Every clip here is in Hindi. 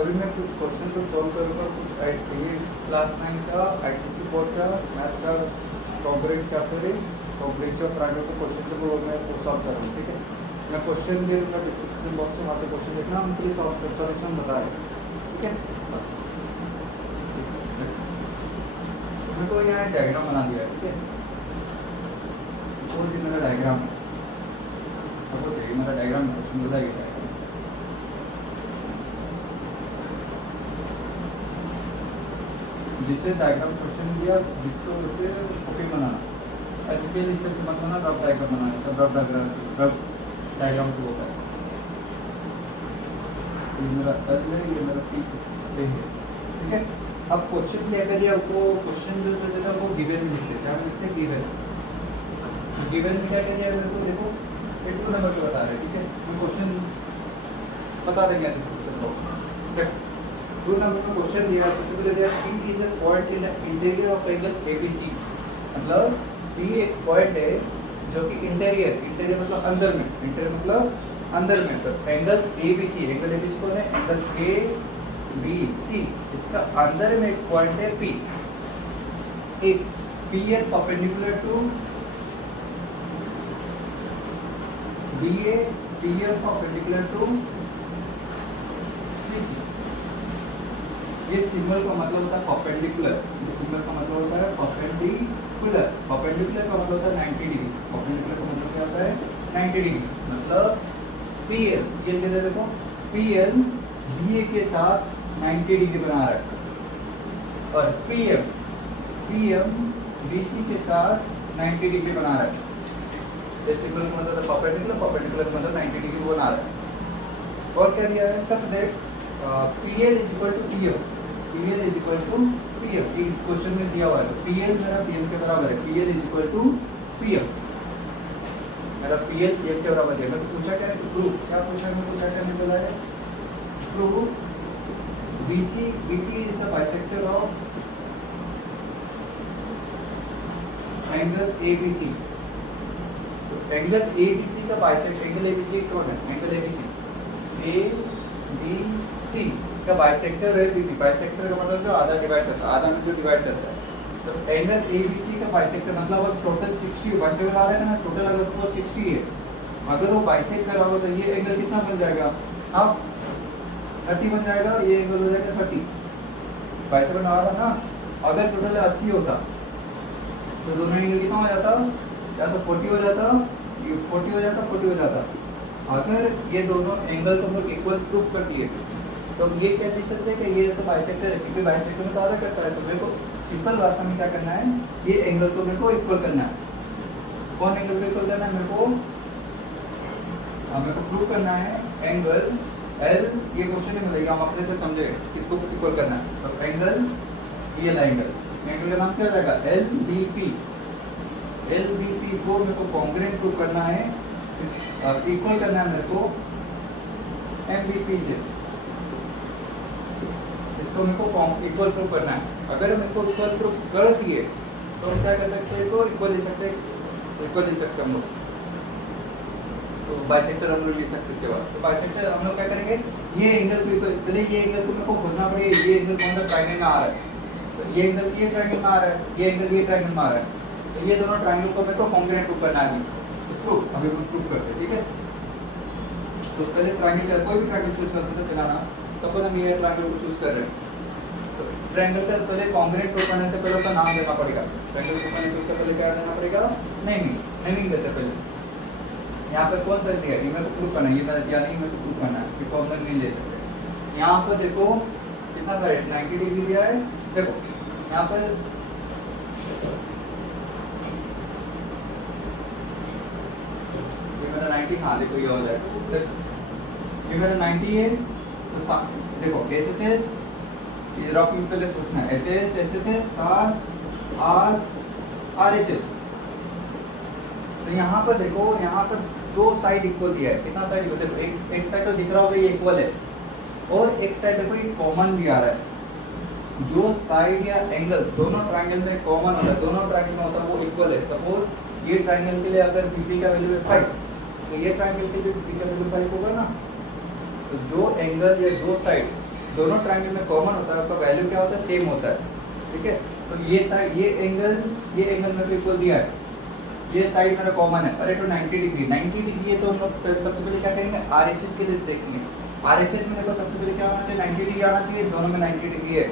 अभी मैं कुछ क्वेश्चन सब सॉल्व करूँगा, कुछ ये क्लास 9 का आईसीसी बोर्ड का मैथ का कॉम्परेंट चैप्टर है, कॉम्परेंस ऑफ ट्रायंगल को क्वेश्चन से वो मैं सॉल्व कर रहा हूँ। ठीक है, मैं क्वेश्चन दे दूँगा डिस्क्रिप्शन बॉक्स में, वहाँ से क्वेश्चन देखना, हम प्लीज सॉल्यूशन बता रहे हैं। ठीक है, बस मेरे को यहाँ डायग्राम बना दिया है। ठीक है, और मेरा डायग्राम है, सबको देखिए मेरा डायग्राम है, क्वेश्चन बताइए। जिससे डायग्राम क्वेश्चन दिया जिसको उसे कॉपी बनाना, स्केल इस तरह से मत बनाना, रफ डायग्राम बनाना, तब रफ डायग्राम को होता है। ये मेरा एल है, ये मेरा पी है। ठीक है, अब क्वेश्चन क्या करिए, आपको क्वेश्चन जो देता है वो गिवन में लिखते हैं, क्या लिखते हैं गिवन। गिवन में क्या करिए मेरे को देखो एक 2 नंबर पे बता रहे हैं। ठीक है, हम क्वेश्चन बता देंगे डिस्क्रिप्शन बॉक्स। 2 नंबर का क्वेश्चन दिया है, सबसे पहले दिया P is a point in the interior of angle ABC। मतलब P एक पॉइंट है जो कि इंटीरियर मतलब अंदर में, इंटीरियर मतलब अंदर में, तो एंगल ABC, एंगल ABC कौन है, एंगल ABC, इसका अंदर में एक पॉइंट है P। एक PL perpendicular to BA, PL perpendicular to BC। ये सिंबल का मतलब होता है परपेंडिकुलर, ये सिंबल का मतलब होता है परपेंडिकुलर। परपेंडिकुलर का मतलब होता है 90 डिग्री, परपेंडिकुलर का मतलब क्या होता है 90 डिग्री। मतलब PL, ये जगह देखो PL BA के साथ 90 डिग्री बना रहा है, और PM BC के साथ 90 डिग्री बना रहा है। ये सिंबल का मतलब परपेंडिकुलर, परपेंडिकुलर का मतलब 90 डिग्री बना रहा है। और क्या दिया है, सच देख PL is equal to PM, PL is equal to PM, question में दिया हुआ है। PL मेरा PM के बराबर है, PL is equal to PM, मेरा PL PM के बराबर है। मैं पूछा क्या है, प्रूफ क्या पूछा, मेरे को क्या करने बोला है, proof BP is the bisector of angle ABC। तो एंगल ABC का बाइसेक्टर, एंगल ABC कौन है, एंगल ABC ABC का बाइसेक्टर है BP। बाइसेक्टर का मतलब जो आधा डिवाइड करता है, आधा में जो डिवाइड करता है। तो एंगल ABC का बाइसेक्टर मतलब अब टोटल 60 बाइसेक्टर आ रहा है ना, टोटल अगर सपोज 60 है, अगर वो बाइसेक्ट करा हो तो ये एंगल कितना बन जाएगा, अब 30 बन जाएगा, ये एंगल हो जाएगा 30। बाइसेक्टर आ रहा ना, अगर टोटल 80 होता तो दोनों एंगल कितना हो जाता, या तो 40 हो जाता, ये 40 हो जाता, 40 हो जाता। अगर ये दोनों एंगल को हम लोग इक्वल प्रूफ कर दिए तो ये क्या कह सकते हैं कि ये तो बाइसेक्टर है, क्योंकि बाइसेक्टर में तो आधा करता है। तो मेरे को सिंपल भाषा में क्या करना है, ये एंगल को मेरे को इक्वल करना है। कौन एंगल को इक्वल करना है, मेरे को प्रूव करना है एंगल L। ये क्वेश्चन में मिलेगा, हम अपने से समझे किसको इक्वल करना है। तो एंगल ये एंगल का नाम क्या रहेगा, LBP। LBP को मेरे को कॉन्ग्रुएंट प्रूव करना है, इक्वल करना है मेरे को MBP से। इसको मेरे को इक्वल प्रूफ करना है। अगर मेरे को इक्वल प्रूफ कर दिए तो हम क्या कर सकते हैं, तो इक्वल ले सकते हम लोग। तो बाइसेक्टर हम लोग ले सकते थे। तो बाइसेक्टर हम लोग क्या करेंगे, ये एंगल को इक्वल, चलिए ये एंगल को मेरे को खोजना पड़ेगा, ये एंगल कौन सा ट्रायंगल में आ रहा है, तो ये एंगल ये ट्रायंगल में आ रहा है, ये एंगल ये ट्रायंगल में आ रहा है। तो ये दोनों ट्रायंगल को मेरे को कॉन्ग्रुएंट प्रूफ करना है। प्रूफ अभी हम प्रूफ करते हैं। ठीक है, तो पहले ट्रायंगल, कोई भी ट्रायंगल चूज करते थे पहला ना, तब हम ये ट्रायंगल को चूज कर रहे हैं। तो ट्रायंगल का पहले कॉन्ग्रुएंट प्रूफ करने से पहले उसका नाम देना पड़ेगा। ट्रायंगल को करने से पहले क्या देना पड़ेगा, नेमिंग देते पहले। यहाँ पर कौन सा दिया, ये मेरे को प्रूफ करना है, ये मैंने दिया नहीं, मेरे को प्रूफ करना है कि कॉमन नहीं ले सकते। यहाँ पर देखो कितना का है, 90 डिग्री दिया है। देखो यहाँ पर ये मेरा 90, हाँ देखो ये हो जाए, ये मेरा 90 है। तो देखो SSS ये रॉक में पहले सोचना है, SSS RHS। तो यहाँ पर देखो, यहाँ पर दो साइड इक्वल दिया है, कितना साइड इक्वल, देखो एक साइड तो दिख रहा होगा ये इक्वल है, और एक साइड देखो ये कॉमन भी आ रहा है। जो साइड या एंगल दोनों ट्रायंगल में कॉमन होता है, दोनों ट्रायंगल में होता है, वो इक्वल है। सपोज ये ट्रायंगल के लिए अगर BP का वैल्यू है 5, तो ये ट्रायंगल के लिए BP का वैल्यू 5 होगा ना। तो जो एंगल या दो साइड दोनों ट्रायंगल में कॉमन होता है, उसका वैल्यू क्या होता है, सेम होता है, ठीक है। तो ये साइड ये एंगल मेरे को इक्वल दिया है, ये साइड मेरा कॉमन है, अरे तो 90 डिग्री है, तो हम लोग सबसे पहले क्या करेंगे, आरएचएस के लिए देखेंगे। आरएचएस में देखो सबसे पहले क्या होना चाहिए, 90 डिग्री आना चाहिए, दोनों में 90 डिग्री है।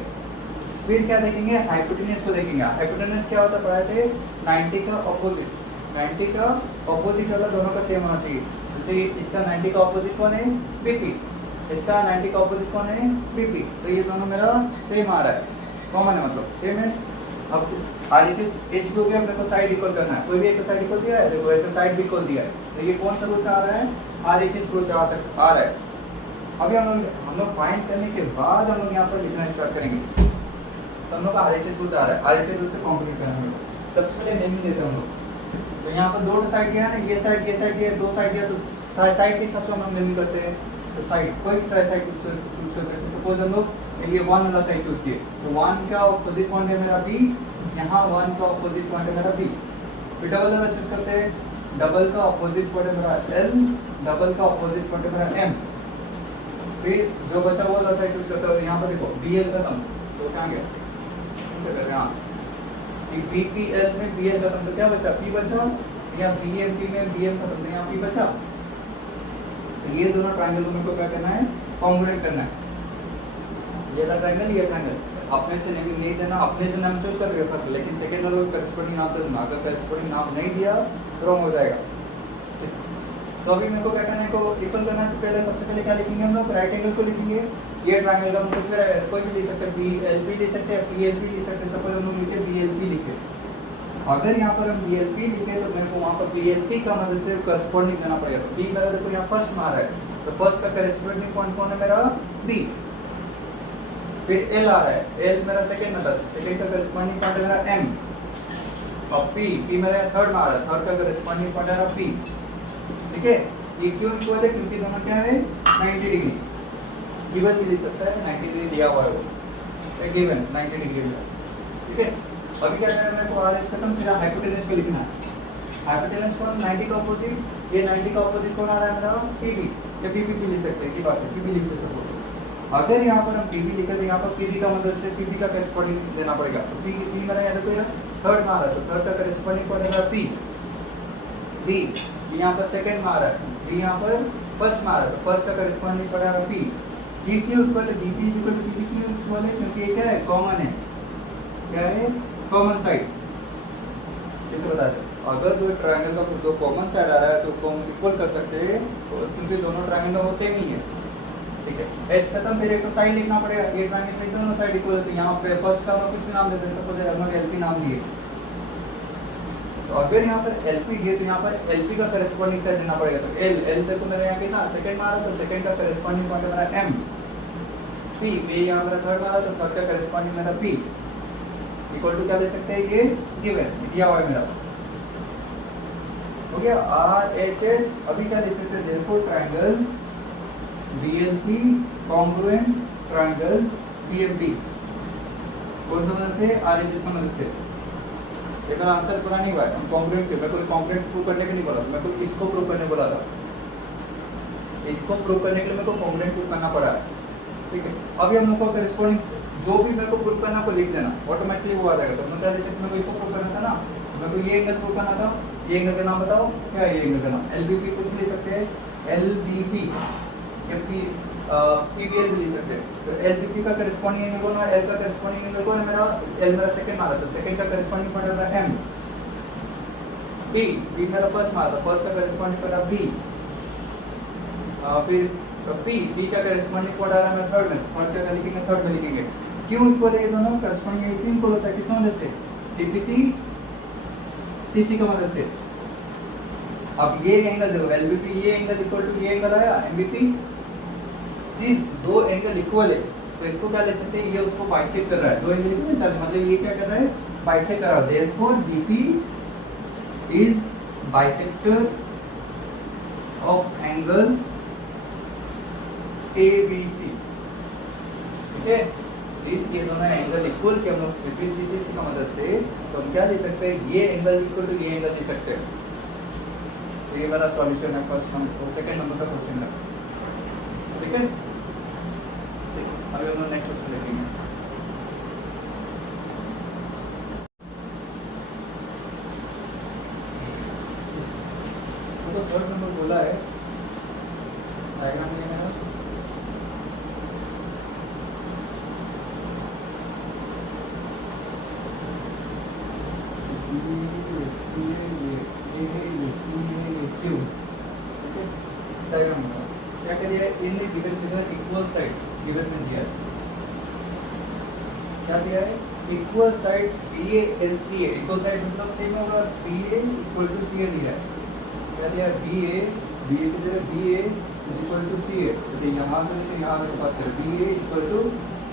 फिर क्या देखेंगे, हाइपोटेन्यूज को देखेंगे। हाइपोटेन्यूज क्या होता है, पढ़ाए थे 90 का ऑपोजिट, 90 का ऑपोजिट वाला दोनों का सेम होना चाहिए। जैसे इसका 90 का ऑपोजिट कौन है, बीपी, इसका 90 का ऑपोजिट कौन है, बीपी, तो ये दोनों मेरा सेम आ रहा है, कॉमन है, मतलब सेम है। अब आरएचएस एच को भी अपने को साइड इक्वल करना है, कोई भी एक साइड इक्वल दिया है, देखो एक साइड भी इक्वल दिया है, तो ये कौन सा रूल से आ रहा है, आरएचएस रूल से आ रहा है। अभी हम लोग फाइंड करने के बाद हम लोग यहाँ पर लिखना स्टार्ट करेंगे, तो हम लोग का आरएचएस रूल आ रहा है, आरएचएस रूल से कॉम्प्लीट करेंगे। सबसे पहले नेमिंग देते हैं हम लोग, तो यहाँ पर दो साइड दिया है ना, ये साइड दिया, दो साइड दिया, तो साइड के हिसाब से हम लोग नेमिंग करते हैं। तो साइड कोई भी ट्राई साइड चूज कर सकते हैं। सपोज हम लोग ये 1 वाला साइड चूज किए, तो 1 का ऑपोजिट पॉइंट है मेरा बी, यहाँ 1 का ऑपोजिट पॉइंट है मेरा बी। फिर डबल वाला चूज करते हैं, डबल का ऑपोजिट पॉइंट है मेरा एल, डबल का ऑपोजिट पॉइंट है मेरा एम। फिर जो बचा हुआ वाला साइड चूज करते हैं, यहाँ पर देखो बी एल खत्म, तो क्या गया कर रहे हैं बी पी एल में बी एल खत्म, तो क्या बचा, पी बचा, या बी एम पी में बी एम खत्म, तो यहाँ पी बचा। तो ये दोनों ट्रायंगल को मेरे को क्या करना है, कॉन्ग्रुएंट करना है। ये था ट्रायंगल, ये ट्रायंगल, अपने से नहीं देना, अपने से नाम चूज कर फर्स्ट, लेकिन सेकंड वाला करस्पॉन्डिंग नाम तो देना, अगर करस्पॉन्डिंग नाम नहीं दिया तो रॉन्ग हो जाएगा। तो अभी मेरे को क्या करना है, को इक्वल करना है, तो पहले सबसे पहले क्या लिखेंगे हम लोग, राइट एंगल को लिखेंगे। ये ट्रायंगल का मतलब फिर कोई भी ले सकते हैं, बी एल पी ले सकते हैं, पी एल पी ले सकते हैं। सपोज हम लोग लिखे बी एल पी लिखे, अगर यहाँ पर हम बी एल पी लिखे तो मेरे को वहाँ पर बी एल पी का मदद से करस्पॉन्डिंग देना पड़ेगा। तो बी मेरा देखो यहाँ फर्स्ट मार है, तो फर्स्ट का करस्पॉन्डिंग पॉइंट कौन है मेरा, बी। फिर एल आ रहा है, एल मेरा सेकंड मतलब सेकंड का करस्पॉन्डिंग पॉइंट है मेरा एम, और पी मेरा थर्ड मार है, थर्ड का करस्पॉन्डिंग पॉइंट है पी, ठीक है। ये क्यों इक्वल है, क्योंकि दोनों क्या है 90 डिग्री, गिवन भी लिख सकता है, 90 डिग्री दिया हुआ है वो, गिवन 90 डिग्री है, ठीक है। अभी क्या करना है, मेरे को आरएच खत्म, फिर हाइपोटेन्यूज को लिखना है। हाइपोटेन्यूज कौन, 90 का ऑपोजिट, ये 90 का ऑपोजिट कौन आ रहा है मेरा, पीबी, या पीबी भी लिख सकते हैं, की बात है, पीबी लिख सकते हो। अगर यहाँ पर हम पीबी लिखे तो यहाँ पर पीबी का मदद से पीबी का करस्पॉन्डिंग देना पड़ेगा। तो पी मेरा यहाँ देखो थर्ड मार है, तो थर्ड का करस्पॉन्डिंग पॉइंट है पी, बी यहाँ पर सेकंड मार है, बी यहाँ पर फर्स्ट मार है, तो फर्स्ट का करस्पॉन्डिंग पड़ा है पी। ये क्यों इक्वल है, बीपी इक्वल टू पीबी क्यों इक्वल है, क्योंकि ये क्या है, कॉमन है, क्या है, कॉमन साइड। जैसे बताते अगर दो ट्रायंगल का दो कॉमन साइड आ रहा है तो इक्वल कर सकते हैं, क्योंकि दोनों ट्रायंगल का वो सेम ही है, ठीक है। एच खत्म, फिर एक तो साइड लिखना पड़ेगा, ये ट्रायंगल में दोनों साइड इक्वल है, तो यहाँ पे फर्स्ट का मैं कुछ भी नाम देते हैं, सपोज हम एलपी नाम दिए, तो अगर यहाँ पर एलपी दिए तो यहाँ पर एलपी का करस्पॉन्डिंग साइड देना पड़ेगा। तो एल पे तो मेरे यहाँ कितना सेकंड मारा, तो सेकंड का करस्पॉन्डिंग पॉइंट मेरा एम, पी यहाँ मेरा थर्ड मारा, तो थर्ड का करस्पॉन्डिंग मेरा पी इक्वल टू क्या ले सकते हैं, ये गिवन दिया हुआ है मेरा, हो गया आरएचएस। अभी क्या लिख सकते हैं, therefore triangle BLP congruent triangle BMP, कौन सा मदद से, आरएचएस की मदद से। लेकिन आंसर पूरा नहीं हुआ है, हम कॉन्ग्रुएंट थे, मैं कोई कॉन्ग्रुएंट प्रूव करने के नहीं बोला था, मैं को इसको प्रूव करने बोला था, इसको प्रूव करने के लिए मेरे को कॉन्ग्रुएंट प्रूव करना पड़ा है, ठीक है। अभी हम लोग को करस्पॉन्डिंग जो भी मेरे को प्रूव करना को लिख देना, ऑटोमेटिकली वो आ जाएगा। तो मैं क्या जैसे मेरे को इसको प्रूव करना था ना, मेरे को ये एंगल प्रूव करना था, ये एंगल का नाम बताओ, क्या है ये एंगल का नाम, एलबीपी कुछ भी ले सकते हैं, एलबीपी या पीबीएल भी ले सकते हैं। तो एलबीपी का करस्पॉन्डिंग एंगल कौन है, एल का करस्पॉन्डिंग एंगल कौन है मेरा, एल मेरा सेकंड मारा, तो सेकंड का करस्पॉन्डिंग पॉइंट मेरा एम, बी मेरा फर्स्ट मारा, फर्स्ट का करस्पॉन्डिंग पड़ा बी, फिर पी का करस्पॉन्डिंग पॉइंट आ रहा है थर्ड में, थर्ड का लिखेंगे, थर्ड में लिखेंगे। क्यों इक्वल है, ये दोनों करस्पॉन्डिंग क्यों इक्वल होता है, किस मदद से, सीपीसी टीसी का मदद से। अब ये एंगल देखो एलबीपी, ये एंगल इक्वल टू ये एंगल आया एमबीपी, चीज दो एंगल इक्वल है, तो इसको क्या ले सकते हैं, ये उसको बाइसेक्ट कर रहा है, दो एंगल इक्वल है, मतलब ये क्या कर रहा है, बाइसेक्ट कर रहा है। Therefore BP is bisector of angle ABC, ठीक है। सिंस ये दोनों एंगल इक्वल के हम लोग सीपीसी का मदद से, तो हम क्या ले सकते हैं, ये एंगल इक्वल टू ये एंगल ले सकते हैं। ये वाला सॉल्यूशन है फर्स्ट सेकंड नंबर का क्वेश्चन है, ठीक है। अभी हम लोग नेक्स्ट क्वेश्चन देखेंगे। तो थर्ड नंबर बोला है डायग्राम में है डायग्राम क्या करिए इन the given figure equal sides given में दिया है क्या दिया है equal side BA and CA equal side मतलब सेम होगा BA इक्वल टू CA दिया है क्या दिया है BA की जगह BA is equal to CA तो यहाँ से यहाँ तक बात करें BA इक्वल टू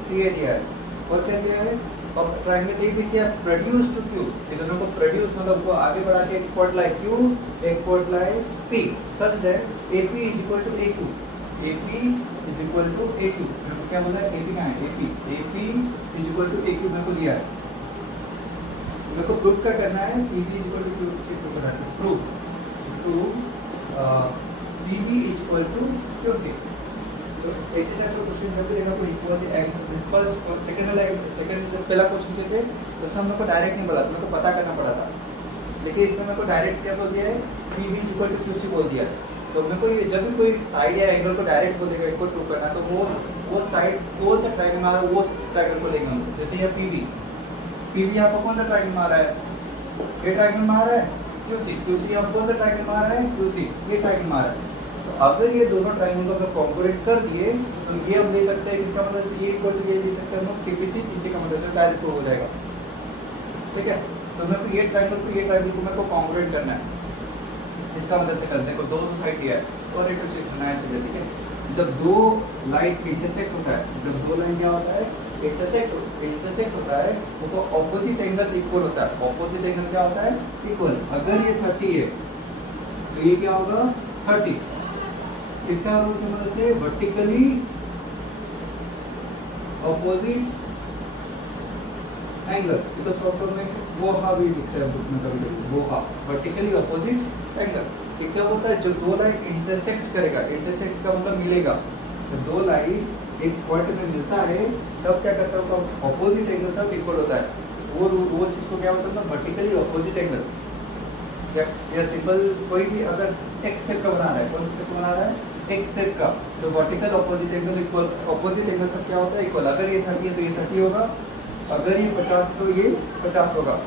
CA दिया है और क्या दिया है और ट्रायंगल ABC है प्रोड्यूस टू Q ये दोनों को प्रोड्यूस मतलब को आगे बढ़ा के एक पॉइंट लाए Q एक पॉइंट लाए P such that AP is equal to AQ AP is equal to AQ मेरे को क्या बोला है AP कहाँ है AP is equal to AQ मेरे को लिया है मेरे को प्रूफ क्या करना है PB is equal to Q से प्रूफ करना है proof PB is equal to QC तो ऐसे टाइप का क्वेश्चन जब भी रहेगा कोई इक्वल फर्स्ट और सेकंड जो पहला क्वेश्चन थे उसमें हम लोग को डायरेक्ट नहीं बोला था मेरे को पता करना पड़ा था लेकिन इसमें मेरे को डायरेक्ट क्या बोल दिया है PB is equal to QC बोल दिया तो मेरे को जब भी कोई साइड या एंगल को डायरेक्ट बोलेगा इक्वल टू करना तो वो साइड कौन सा ट्रायंगल मारा वो ट्रायंगल को लेंगे हम जैसे ये PB यहाँ पर कौन सा ट्रायंगल मारा है ये ट्रायंगल मारा है QC यहाँ कौन सा ट्रायंगल मारा है QC ये ट्रायंगल मारा है तो अगर ये दोनों ट्रायंगल को अगर कॉन्ग्रुएंट कर दिए तो ये हम ले सकते हैं इसका मतलब CA इक्वल टू ये ले सकते हैं हम CBC किसी का मतलब से डायरेक्ट हो जाएगा ठीक है तो मेरे को ये ट्रायंगल को मेरे को कॉन्ग्रुएंट करना है इसका मतलब से करने को दोनों साइड दिया है और एक चीज बनाया चाहिए ठीक है जब दो लाइन इंटरसेक्ट होता है जब दो लाइन क्या होता है इंटरसेक्ट होता है वो ऑपोजिट एंगल इक्वल होता है ऑपोजिट एंगल क्या होता है इक्वल अगर ये 30 है तो ये क्या होगा 30 इसका रूल से मतलब से वर्टिकली ऑपोजिट एंगल तो शॉर्ट टर्म में वो हा भी लिखते हैं बुक में कभी वो हा वर्टिकली ऑपोजिट एंगल ये क्या होता है जो दो लाइन इंटरसेक्ट करेगा इंटरसेक्ट का मतलब मिलेगा तो दो लाइन एक पॉइंट में मिलता है तब क्या करता है उसका ऑपोजिट एंगल सब इक्वल होता है वो चीज को क्या होता है वर्टिकली ऑपोजिट एंगल या सिंपल कोई भी अगर एक सेट का बना रहा है कौन सेट बना रहा है एक सेट का तो vertical opposite angle equal opposite angle सब क्या होता है इक्वल अगर ये 30 है तो ये 30 होगा अगर ये 50 तो ये 50 होगा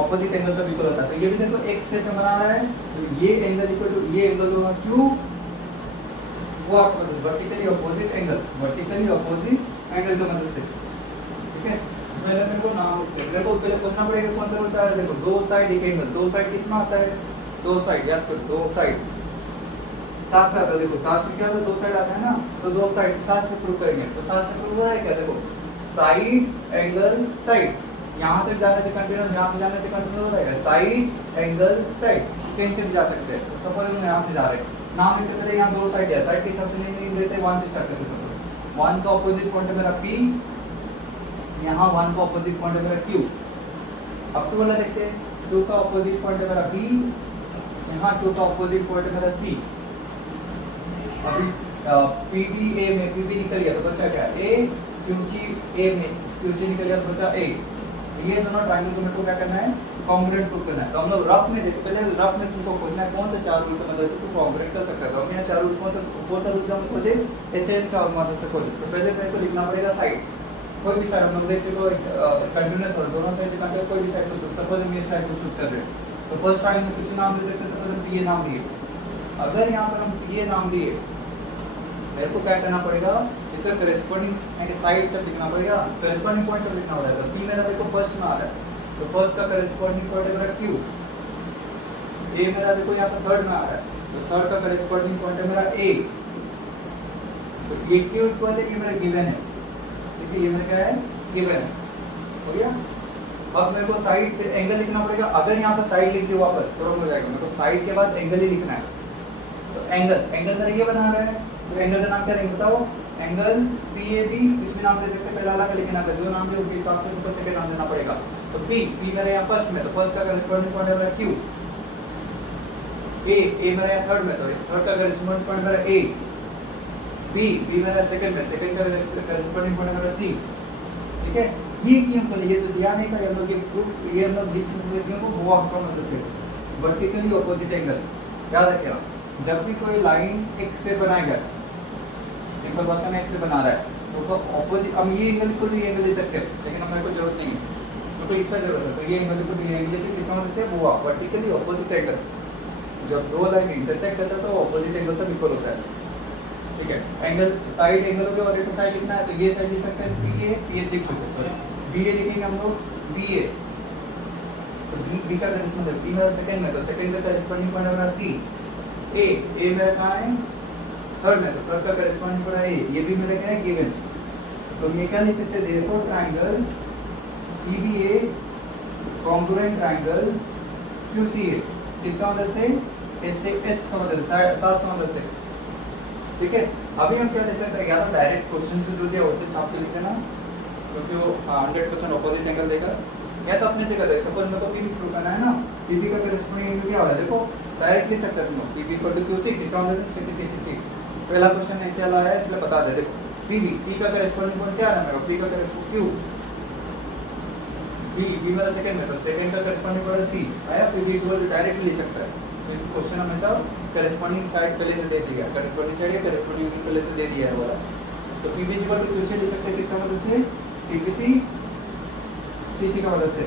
ऑपोजिट एंगल सब इक्वल होता है तो ये भी देखो एक सेट में बना रहा है तो ये एंगल इक्वल टू ये एंगल होगा Q वो आपको वर्टिकली ऑपोजिट एंगल का मतलब से ठीक है पहले मेरे को नाम मेरे को पहले पूछना पड़ेगा कौन सा रूल है देखो दो साइड एक एंगल दो साइड किसमें आता है दो साइड याद करो दो साइड साथ से आता है देखो साथ में क्या होता है दो साइड आता है ना तो दो साइड साथ से प्रूव करेंगे तो साथ से प्रूव है क्या देखो साइड एंगल साइड यहाँ से जाने से कंटिन्यूअस यहाँ से जाने से कंटिन्यूअस हो जाएगा साइड एंगल साइड कहीं से भी जा सकते हैं सपोज हम यहाँ से जा रहे हैं नाम लिखते पहले यहाँ दो साइड है साइड के हिसाब से नहीं लेते 1 से स्टार्ट करते हैं 1 का ऑपोजिट पॉइंट है मेरा P यहाँ 1 का ऑपोजिट पॉइंट है मेरा Q अब तो वाला देखते हैं 2 का ऑपोजिट पॉइंट है मेरा B यहाँ 2 का ऑपोजिट पॉइंट है मेरा C अभी PB A में PB निकल गया तो बचा क्या A QC A में QC निकल गया तो बचा A ये दोनों ट्रायंगल को मेरे को क्या करना है कॉन्ग्रुएंट प्रूव करना है तो हम लोग रफ में देखते पहले रफ में तुमको खोजना है कौन सा चार रूल का मदद से तुम कॉन्ग्रुएंट कर सकते हो हम यहाँ चार रूल कौन सा रूल से हम खोजे एसएस का मदद से खोजे तो पहले मेरे को लिखना पड़ेगा साइड कोई भी साइड हम लोग देखते हो कंटीन्यूअस हो दोनों साइड दिखाते हो कोई भी साइड को चूज सपोज हम ये साइड को चूज कर रहे हैं तो फर्स्ट ट्रायंगल में किसी नाम दे सकते हैं सपोज हम ये नाम लिए अगर यहाँ पर हम ये नाम लिए मेरे को क्या करना पड़ेगा इसका करेस्पॉन्डिंग साइड सब लिखना पड़ेगा करेस्पॉन्डिंग पॉइंट सब लिखना पड़ेगा पी मेरा देखो फर्स्ट में आ रहा है तो फर्स्ट का करेस्पॉन्डिंग पॉइंट है मेरा Q ए मेरा देखो यहाँ पर थर्ड में आ रहा है तो थर्ड का करेस्पॉन्डिंग पॉइंट है मेरा A तो ये Q इक्वल है ये मेरा गिवन है ठीक है ये मेरा क्या है गिवन हो गया अब मेरे को साइड फिर एंगल लिखना पड़ेगा अगर यहाँ पर साइड लिख दिया वापस प्रॉब्लम हो जाएगा मेरे को साइड के बाद एंगल ही लिखना है तो एंगल मेरा ये बना रहा है तो एंगल का नाम क्या रहेगा बताओ एंगल PAB इसमें नाम दे सकते हैं पहला वाला का लिखना है जो नाम दे उसके हिसाब से ऊपर सेकंड नाम देना पड़ेगा तो P मेरा यहाँ फर्स्ट में तो फर्स्ट का करेस्पॉन्डिंग पॉइंट है मेरा Q A मेरा यहाँ थर्ड में तो थर्ड का करेस्पॉन्डिंग पॉइंट मेरा A बी बी मेरा सेकंड में, सेकंड का करेस्पॉन्डिंग पॉइंट मेरा सी, ठीक है। ये क्यों बोले, ये तो ध्यान नहीं था हम लोग, ये हम लोग बीच में को वो आपका मतलब से वर्टिकली ऑपोजिट एंगल याद रखिएगा। जब भी कोई लाइन एक से बनाएगा, सिंपल बात है ना, एक से बना रहा है तो ऑपोजिट, हम ये एंगल को भी एंगल ले सकते हैं, लेकिन हमें कोई जरूरत नहीं है तो इसका जरूरत है, तो ये एंगल को भी एंगल लेकिन इसका मतलब से वो वर्टिकली ऑपोजिट एंगल, जब दो लाइन इंटरसेक्ट करता है तो ऑपोजिट एंगल से इक्वल होता है, ठीक है। एंगल साइड एंगल हो गया और एक साइड लिखना है तो ये साइड लिख सकते हैं पी ए लिख सकते हैं, बी ए लिखेंगे हम लोग बी ए, तो बी का करेस्पॉन्डिंग बी मेरा सेकंड में, तो सेकंड का करेस्पॉन्डिंग पॉइंट मेरा सी, ए मेरा कहाँ है थर्ड में, तो थर्ड का करेस्पॉन्डिंग पॉइंट ए, ये भी मेरा क्या है गिवन, तो ये क्या लिख सकते हैं, देखो triangle TBA congruent triangle QCA, किसका मतलब से एस से एस का मतलब सास का मतलब से, ठीक है। अभी हम क्या लिख सकते हैं, या तो डायरेक्ट क्वेश्चन से जो दिया वैसे छाप के लिख देना क्योंकि वो 100% ऑपोजिट एंगल देगा, या तो अपने से कर रहे हैं, सपोज मेरे को पीबी प्रूव करना है ना, पीबी का करेस्पॉन्डिंग एंगल क्या होगा, देखो डायरेक्ट लिख सकते हैं तुम लोग पीबी इक्वल टू QC, किसका मतलब CTC, पहला क्वेश्चन ऐसे वाला है इसलिए बता दे, देखो पीबी, पी का करेस्पॉन्डिंग पॉइंट क्या है मेरा, पी का करेस्पॉन्डिंग Q, बी वाला सेकंड में, तो सेकंड का करेस्पॉन्डिंग पॉइंट सी आया, फिर बी इक्वल डायरेक्टली लिख सकता है, तो क्वेश्चन हमेशा करेस्पॉन्डिंग साइड पहले से दे दिया, करेस्पॉन्डिंग साइड या करेस्पॉन्डिंग पहले से दे दिया है वाला, तो P B equal to QC लिख सकते हैं किसका मदद से, CPC TC का मदद से,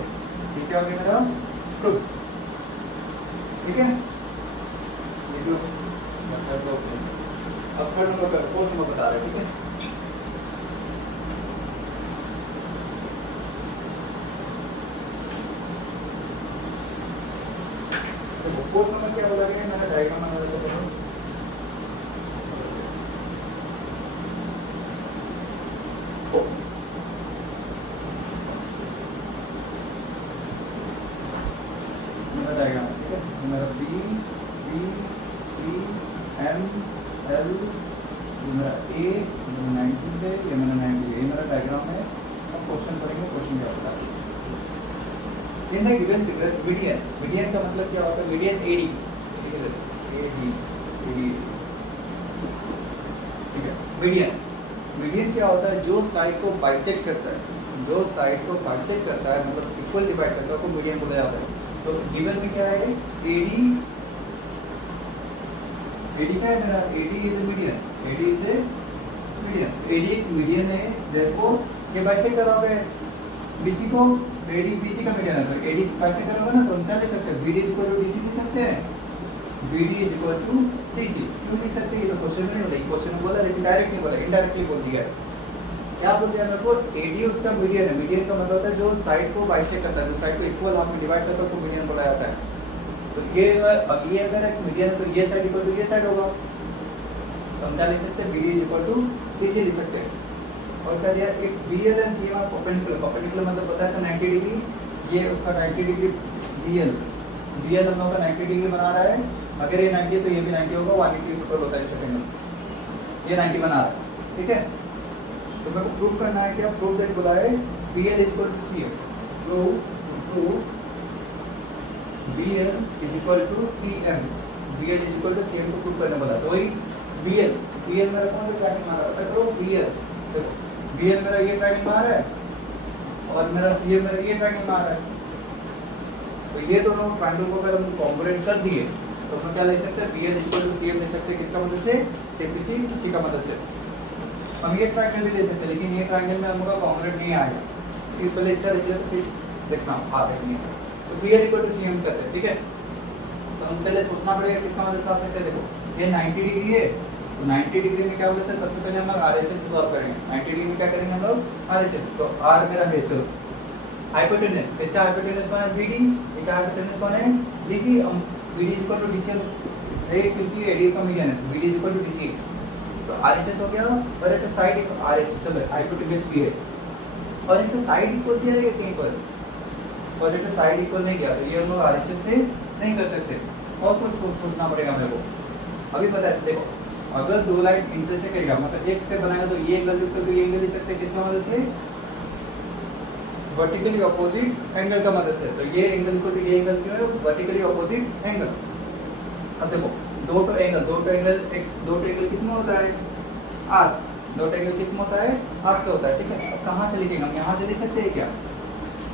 ठीक है। आगे मेरा प्रूफ, ठीक है, ये लो मतलब अब थर्ड नंबर का फोर्थ नंबर बता रहे हैं, ठीक है। फोर्थ नंबर क्या बोला गया, मैंने डायग्राम बना रखा था, मेरा डायग्राम, ठीक है, मेरा B B C M L, मेरा A, मेरा 90 है, ये मेरा 90 है, ये मेरा डायग्राम है। अब क्वेश्चन पढ़ेंगे, क्वेश्चन क्या होता है in the given figure, median, median का मतलब क्या होता है, मीडियन AD, ठीक है ठीक है, मीडियन, मीडियन क्या होता है, जो साइड को बाइसेक्ट करता है, जो साइड को बाइसेक्ट करता है मतलब इक्वल डिवाइड करता है उसको मीडियन बोला जाता है। तो गिवन में क्या है AD, AD क्या है मेरा, AD is a median, AD is a median, AD एक मीडियन है, देयरफॉर ये बाइसेक्ट करोगे BC को, AD BC का मीडियन है, तो AD बाइसेक्ट करोगे ना तो हम क्या ले सकते हैं, BD इक्वल टू DC लिख सकते हैं, BD is equal to DC, क्यों लिख सकते हैं, ये तो क्वेश्चन में नहीं बोला, क्वेश्चन में बोला लेकिन डायरेक्ट नहीं बोला, इनडायरेक्टली बोल दिया है। क्या बोल दिया मेरे को, AD उसका मीडियन है, मीडियन का मतलब होता है जो साइड को बाइसेक्ट करता है, जो साइड को इक्वल हाफ में डिवाइड करता है उसको मीडियन बोला जाता है। तो ये अब ये अगर एक मीडियन है तो ये साइड इक्वल टू ये साइड होगा, तो हम क्या लिख सकते हैं, BD is equal to DC लिख सकते हैं। और क्या दिया, एक BL and CM perpendicular, perpendicular मतलब बताया था 90 डिग्री, ये उसका 90 डिग्री BL, BL हम लोग का 90 डिग्री बना रहा है, अगर ये 90 तो ये भी 90 होगा, 180 टोटल होता है इस सेकंड में, ये 90 बना रहा है, ठीक है। तो मेरे को प्रूव करना है, क्या प्रूव दैट बोला है, BL is equal to CM, प्रूव BL is equal to CM, BL is equal to CM को प्रूव करना बोला, तो वही BL मेरा कौन सा ट्रायंगल मार रहा है, तो BL, देखो BL मेरा ये ट्रायंगल मार रहा है और मेरा CM मेरा ये ट्रायंगल मार रहा है, तो ये दोनों ट्रायंगल को अगर हम कॉन्ग्रुएंट कर दिए तो हम क्या लिख सकते हैं, BL इक्वल टू CM लिख सकते हैं, किसका मदद से, CPC TC का मदद से। हम ये ट्रायंगल भी ले सकते हैं लेकिन ये ट्रायंगल में हम लोग कॉन्ग्रुएंट नहीं आएगा, तो पहले इसका रिजल्ट देखना देखनी है, तो BL इक्वल टू CM करते हैं, ठीक है। तो हम पहले सोचना पड़ेगा किसका मदद से आ सकते हैं, देखो ये 90 डिग्री है, तो 90 डिग्री में क्या बोलते हैं, सबसे पहले हम लोग RHS से सॉल्व करेंगे, 90 डिग्री में क्या करेंगे हम लोग RHS, तो R मेरा है, चलो हाइपोटेनस, इसका हाइपोटेनस कौन है BD, इसका हाइपोटेनस कौन है DC, हम BD is equal to DC, ये क्योंकि AD का मीडियन है तो BD is equal to DC, तो RHS हो गया, और एक साइड RHS, चलो हाइपोटेनस भी है और एक साइड इक्वल दिया है कहीं पर, और एक साइड इक्वल नहीं किया तो ये हम लोग RHS से नहीं कर सकते, और कुछ सोचना पड़ेगा मेरे को। अभी पता है, देखो अगर दो लाइन इंटरसेक्ट करेगा मतलब एक से बनाएगा तो ये एंगल तो ये एंगल ले सकते हैं, किसका मदद से, वर्टिकली ऑपोजिट एंगल का मदद से, तो ये एंगल को ये एंगल क्यों है, वर्टिकली ऑपोजिट एंगल। अब देखो दो तो एंगल किसमें होता है, आस, डॉट एंगल किस में होता है, आस से होता है, ठीक है। अब कहाँ से लिखेंगे हम, यहाँ से लिख सकते हैं क्या,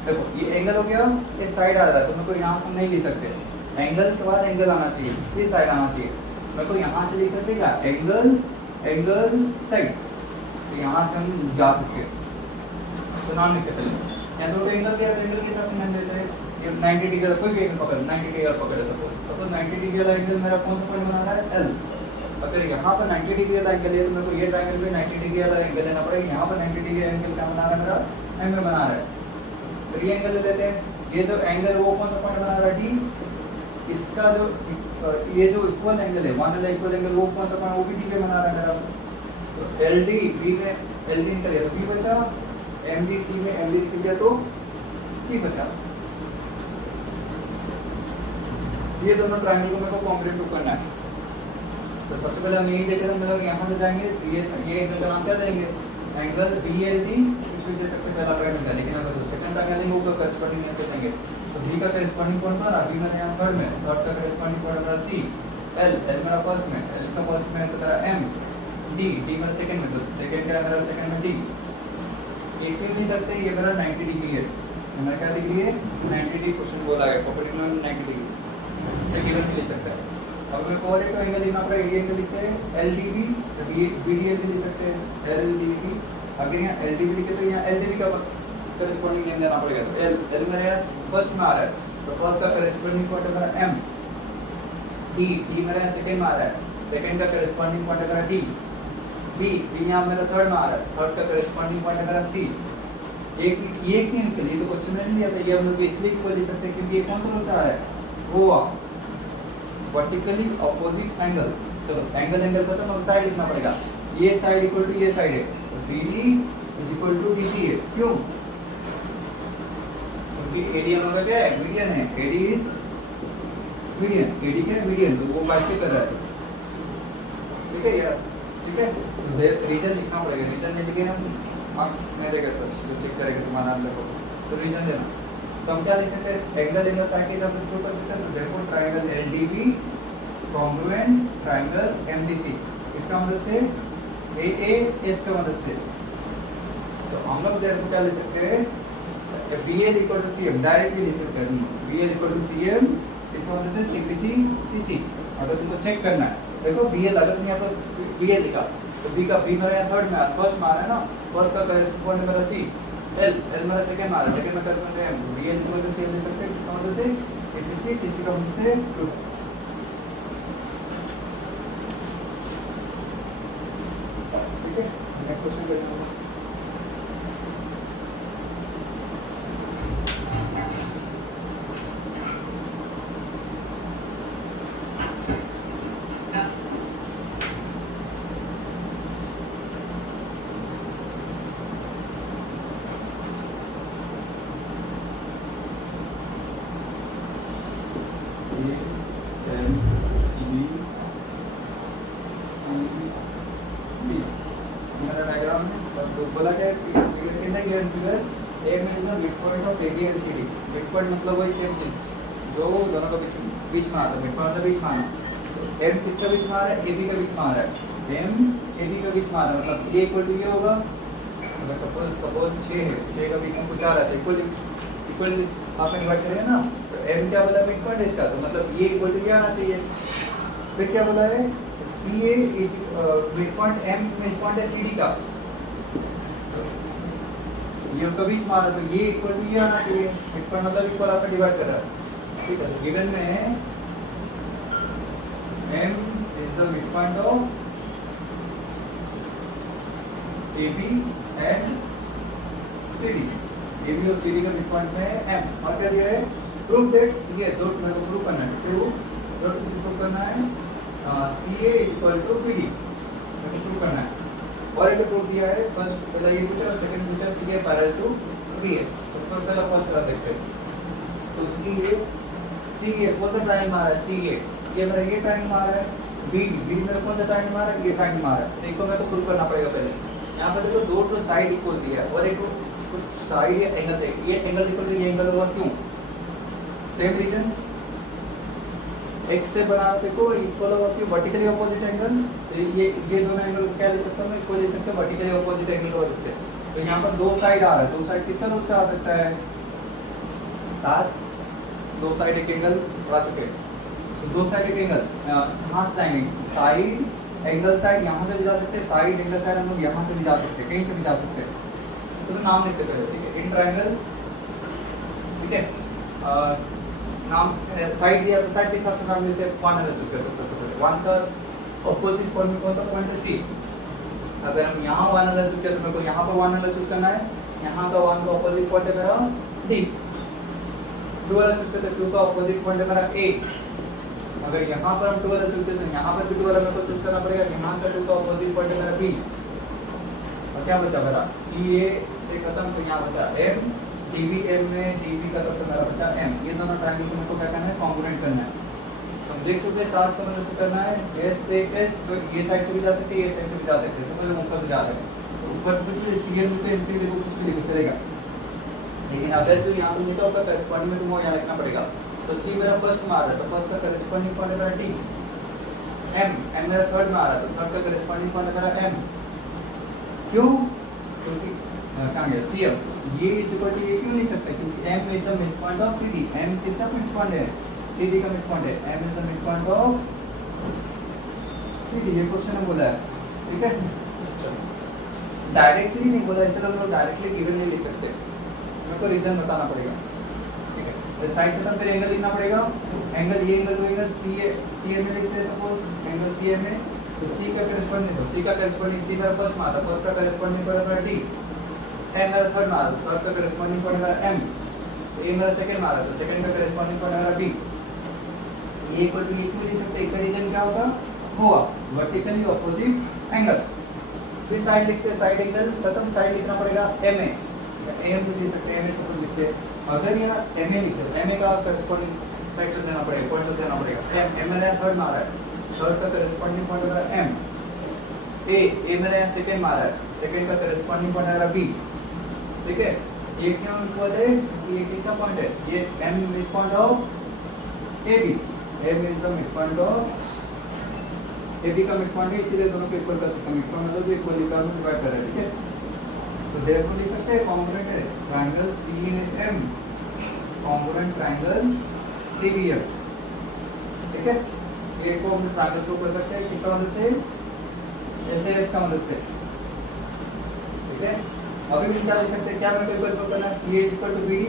देखो ये एंगल हो गया, इस साइड आ रहा है तो मेरे को यहाँ से नहीं लिख सकते, एंगल के बाद एंगल आना चाहिए, इस साइड आना चाहिए, मेरे को यहाँ से लिख सकते हैं क्या, एंगल एंगल साइड, तो यहाँ से हम जा सकते हैं, तो नाम लिखते पहले, यहाँ दो एंगल दिया, एंगल के हिसाब से नाम देते हैं, ये 90 डिग्री का कोई भी एंगल पकड़, 90 डिग्री का पकड़े, सपोज 90 डिग्री वाला एंगल मेरा कौन सा पॉइंट बना रहा है, एल। अगर यहाँ पर 90 डिग्री वाला एंगल है तो मेरे को ये ट्रायंगल में 90 डिग्री वाला एंगल लेना पड़ेगा, यहाँ पर 90 डिग्री एंगल क्या बना रहा है मेरा, एम में बना रहा है, तो ये एंगल ले लेते हैं, ये जो एंगल वो कौन सा पॉइंट बना रहा है, डी, इसका जो ये जो इक्वल एंगल है, वन वाला इक्वल एंगल वो कौन सा पॉइंट, वो भी डी पे बना रहा है मेरा, तो एल डी, बी में एल डी निकल गया तो बी बचा, एम डी सी में एम डी निकल गया तो सी बचा। ये दोनों ट्रायंगल को मेरे को कॉम्प्लीट करना है, तो सबसे पहले हम यही देखेंगे, हम लोग यहाँ से जाएंगे, ये एंगल का नाम क्या देंगे, एंगल बी एल डी, कुछ भी दे सकते हैं, पहला पॉइंट मिला, लेकिन अगर सेकंड ट्रायंगल लेंगे वो करस्पॉन्डिंग नहीं देंगे, तो बी का करस्पॉन्डिंग पॉइंट पर बी मैंने यहाँ थर्ड में, थर्ड का करस्पॉन्डिंग पॉइंट मेरा सी, एल एल मेरा फर्स्ट में, एल का फर्स्ट में तो तेरा एम, डी डी मेरा सेकंड में, तो सेकंड का मेरा सेकंड में डी, एक भी नहीं सकते, ये मेरा 90 डिग्री है, हमारा क्या डिग्री है, 90 डिग्री, क्वेश्चन बोला है पर्टिकुलर 90 डिग्री से गिवन भी लिख सकता है। अब मेरे को और एक एंगल लिखना पड़ेगा, ये एंगल लिखते हैं LDB, BDL भी लिख सकते हैं, LDB, अगर यहाँ LDB लिखे तो यहाँ LDB का करस्पॉन्डिंग नेम देना पड़ेगा, तो L मेरे यहाँ फर्स्ट में आ रहा है, तो फर्स्ट का करस्पॉन्डिंग पॉइंट है मेरा M, D मेरे यहाँ सेकंड में आ रहा है, सेकंड का करस्पॉन्डिंग पॉइंट है मेरा D, B यहाँ मेरा थर्ड में आ रहा है, थर्ड का करस्पॉन्डिंग पॉइंट है मेरा C, एक ये क्यों निकल, ये तो क्वेश्चन में नहीं दिया था, ये हम लोग इसलिए क्यों लिख सकते हैं क्योंकि ये कौन सा लोग आ रहा है, वो वर्टिकली ऑपोजिट एंगल, चलो एंगल एंगल खत्म, अब साइड लिखना पड़ेगा, ये साइड इक्वल टू ये साइड है, तो BD is equal to BC है, क्यों, क्योंकि AD हमारा क्या है, मीडियन है, AD इज मीडियन, AD क्या है, मीडियन, तो वो बात से कर रहा है, ठीक है यार, ठीक है, तो रीजन लिखना पड़ेगा, रीजन नहीं लिखे हम आप नहीं देगा सर, जो चेक करेंगे तुम्हारा आंसर को, तो रीजन देना, तो हम क्या लिख सकते हैं, एंगल एंगल साइड के हिसाब से प्रूव कर सकते हैं, तो therefore triangle LDB congruent triangle MDC, इसका मतलब से AAS का मतलब से, तो हम लोग देयरफॉर क्या लिख सकते हैं, BL equal to CM, directly लिख सकते हैं, BL इक्वल टू CM, इसका मतलब से CPC PC, अगर तुमको चेक करना है, देखो BL अगर तुम यहाँ पर BL लिखा, तो B का B मेरा यहाँ थर्ड में, फर्स्ट में आ रहा है ना, फर्स्ट का करस्पॉन्डिंग मेरा C, L मेरा सेकंड में आ रहा है, सेकंड में करते हैं BL इक्वल टू CM लिख सकते हैं, इसका मतलब से CPC TC का मतलब से प्रूफ, ठीक है। नेक्स्ट क्वेश्चन करना है, मतलब वही सेम चीज जो दोनों का बीच में आता है, मिड पॉइंट बीच में आना, तो M किसका बीच में आ रहा है, AB का बीच में आ रहा है, M AB का बीच में आ रहा है, मतलब ये इक्वल टू ये होगा, अगर सपोज 6 है, 6 का बीच में कुछ आ रहा है, इक्वल आपने डिवाइड करें ना, तो M क्या बोला मिड पॉइंट इसका, तो मतलब ये इक्वल टू ये आना चाहिए, फिर क्या बोला है, CA is mid point, M mid point है CD का, ये उनका बीच मारा, तो ये इक्वल टू ये आना चाहिए, मिड पॉइंट मतलब इक्वल आपने डिवाइड कर रहा है, ठीक है, तो गिवन में है M is the mid point of AB and CD, AB और CD का मिड पॉइंट में है M, और क्या दिया है, प्रूव दैट CA, दो मेरे को प्रूव करना है, प्रूव करना है CA is equal to BD, मेरे को प्रूव करना है, और एक प्रूफ दिया है, फर्स्ट पहला ये पूछा और सेकंड पूछा CA पैरेलल टू BA, तो पहला फर्स्ट वाला देखते हैं, तो CA कौन सा ट्रायंगल मारा है, CA मेरा ये ट्रायंगल मारा है, BD मेरा कौन सा ट्रायंगल मारा है, ये ट्रायंगल मारा है, तो इनको मेरे को प्रूव करना पड़ेगा पहले, यहाँ पर देखो दो तो साइड इक्वल दिया है, और एक साइड एंगल से, ये एंगल इक्वल टू ये एंगल होगा, क्यों, सेम रीजन, x से बनाते को इक्वल होगा कि वर्टिकली अपोजिट एंगल, ये दोनों एंगल को क्या ले सकता हूँ मैं, इसको ले सकते हैं वर्टिकली अपोजिट एंगल और इससे। तो यहाँ पर दो साइड आ रहा है, दो साइड किसका रूप से आ सकता है, सास दो साइड एक एंगल बढ़ा चुके, तो दो साइड एक एंगल कहाँ से जाएंगे, साइड एंगल साइड यहाँ से भी जा सकते हैं, साइड एंगल साइड हम लोग यहाँ से भी जा सकते हैं, कहीं से भी जा सकते हैं। तो नाम लिखते पहले, ठीक है, इन ट्रायंगल, ठीक है, नाम साइड दिया तो साइड के हिसाब से नाम लेते हैं, वन एनालिसिस कर सकते हैं, वन का ऑपोजिट पॉइंट कौन सा पॉइंट है, सी। अगर हम यहाँ वन एनालिसिस किया तो मेरे को यहाँ पर वन एनालिसिस करना है, यहाँ का वन का ऑपोजिट पॉइंट है मेरा डी, टू एनालिसिस करते हैं, टू का ऑपोजिट पॉइंट है मेरा ए। अगर यहाँ पर हम टू एनालिसिस करते हैं, यहाँ पर भी टू एनालिसिस मेरे को चूज करना पड़ेगा, यहाँ का टू का ऑपोजिट पॉइंट है मेरा बी, और क्या बचा मेरा सी ए से खत्म, तो यहाँ बचा एम, डीबी एम में डीबी का तो मेरा बचा एम। ये दोनों ट्रायंगल को मेरे को क्या करना है, कॉन्ग्रुएंट करना है। तो हम देख चुके हैं साथ का मतलब से करना है, एस से एच, तो ये साइड से भी जा सकते हैं, ये साइड से भी जा सकते हैं, तो पहले ऊपर से जा रहे हैं, तो ऊपर कुछ सीएम पे एमसी लिखो, कुछ भी लिखो चलेगा। लेकिन अगर जो यहाँ पे लिखा होगा करेस्पॉन्डिंग में तुमको यहाँ लिखना पड़ेगा। तो सी मेरा फर्स्ट में आ रहा है, तो फर्स्ट का करेस्पॉन्डिंग पॉइंट है टी, एम मेरा थर्ड में आ रहा है, तो थर्ड का करेस्पॉन्डिंग पॉइंट है एम। क्यों, क्योंकि कहाँ गया सीएम, ये इक्वल टू ये क्यों नहीं सकते, क्योंकि M is the mid point of CD, M किसका मिड पॉइंट है, सीडी का मिड पॉइंट है, M is the mid point of CD, ये क्वेश्चन में बोला है, ठीक है। डायरेक्टली नहीं बोला, ऐसे लोग डायरेक्टली गिवन नहीं लिख सकते, मेरे को रीजन बताना पड़ेगा, ठीक है। तो साइड पे फिर एंगल लिखना पड़ेगा, एंगल ये एंगल को एंगल सी ए में लिखते हैं, सपोज एंगल सी ए में, तो सी का करेस्पॉन्डिंग, तो सी का करेस्पॉन्डिंग, सी मेरा फर्स्ट में आता, फर्स्ट का करेस्पॉन्डिंग पॉइंट है डी, एम मेरा थर्ड में आ रहा है, थर्ड का करेस्पॉन्डिंग पॉइंट मेरा एम, ए मेरा सेकंड में आ रहा है, तो सेकंड का करेस्पॉन्डिंग पॉइंट मेरा बी। ये इक्वल टू ये क्यों लिख सकते हैं, एक रीजन क्या होगा, हुआ वर्टिकली अपोजिट एंगल। फिर साइड लिखते हैं, साइड एंगल प्रथम साइड लिखना पड़ेगा एम ए, एम भी लिख सकते हैं, एम ए सब लिखते हैं। अगर यहाँ एम ए लिखते हैं, एम ए का करेस्पॉन्डिंग साइड से देना पड़ेगा, पॉइंट से देना पड़ेगा, एम मेरा थर्ड में आ रहा है, थर्ड का करेस्पॉन्डिंग पॉइंट मेरा एम, ए मेरा यहाँ सेकंड में आ रहा है, सेकंड का करेस्पॉन्डिंग पॉइंट मेरा बी, ठीक है। ये क्यों इक्वल है, ये किसका पॉइंट है, ये M mid point of A B, M is the mid point of A B का मिड पॉइंट है, इसीलिए दोनों को इक्वल कर सकते हैं, मिड पॉइंट मतलब इक्वल इक्वल में डिवाइड कर रहे हैं, ठीक है। तो देयरफॉर लिख सकते हैं कॉन्ग्रुएंट है triangle C N M, congruent triangle C B M, ठीक है। ये को हम ट्रायंगल को कर सकते हैं किसका मदद से, ऐसे इसका मदद से, ठीक है। अभी भी क्या लिख सकते हैं, क्या मैं इक्वल करना है, सी इक्वल टू बी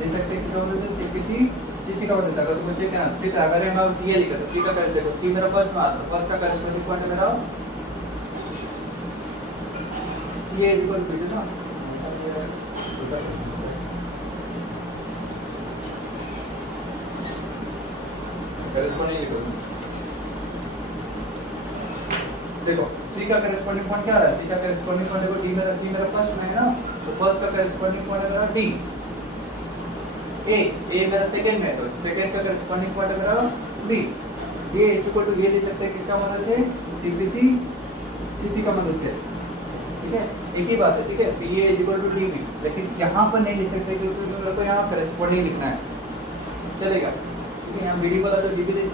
लिख सकते हैं, किसका मदद से, किसी का मदद से। अगर तुम बच्चे क्या ठीक है, अगर हम सी ए लिखा तो सी का कर देखो, सी मेरा फर्स्ट में आता है, फर्स्ट का करेस्पॉन्डिंग पॉइंट है मेरा सी ए इक्वल टू बी ना, करेस्पॉन्डिंग लिखो, देखो सी का करेस्पॉन्डिंग पॉइंट क्या आ रहा है, सी का करेस्पॉन्डिंग पॉइंट देखो डी मेरा, सी मेरा फर्स्ट में है ना, तो फर्स्ट का करेस्पॉन्डिंग पॉइंट है मेरा डी, ए मेरा सेकंड में, तो सेकंड का करेस्पॉन्डिंग पॉइंट है मेरा बी, ये इक्वल टू ये ले सकते हैं किसका मदद से, सीपीसी किसी का मदद से, ठीक है। एक ही बात है, ठीक है, B A equal to D B, लेकिन यहाँ पर नहीं लिख सकते क्योंकि मेरे को यहाँ करेस्पॉन्डिंग लिखना है, चलेगा, ठीक है। यहाँ बी डी वाला जो डी बी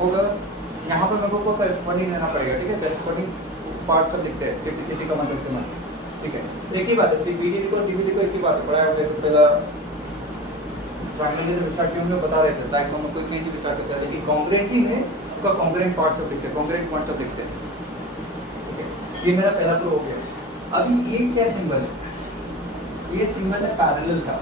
होगा, यहाँ पर मेरे को करेस्पॉन्डिंग लेना पड़ेगा, ठीक है, करेस्पॉन्डिंग पार्ट सब लिखते हैं सीपीसी का मदद से, ठीक है। एक ही बात है, सी बी डी को डी बी को एक ही बात है, पढ़ाया हमने तो पहला ट्रायंगल जब स्टार्ट किया हम लोग बता रहे थे, साइड को हम कोई कहीं से भी स्टार्ट करते हैं, लेकिन कॉन्ग्रुएंसी में उसका कॉन्ग्रुएंट पार्ट सब लिखते हैं, कॉन्ग्रुएंट पॉइंट सब लिखते हैं, ओके। ये मेरा पहला प्रूफ हो गया। अभी ये क्या सिंबल है, ये सिंबल है पैरेलल का,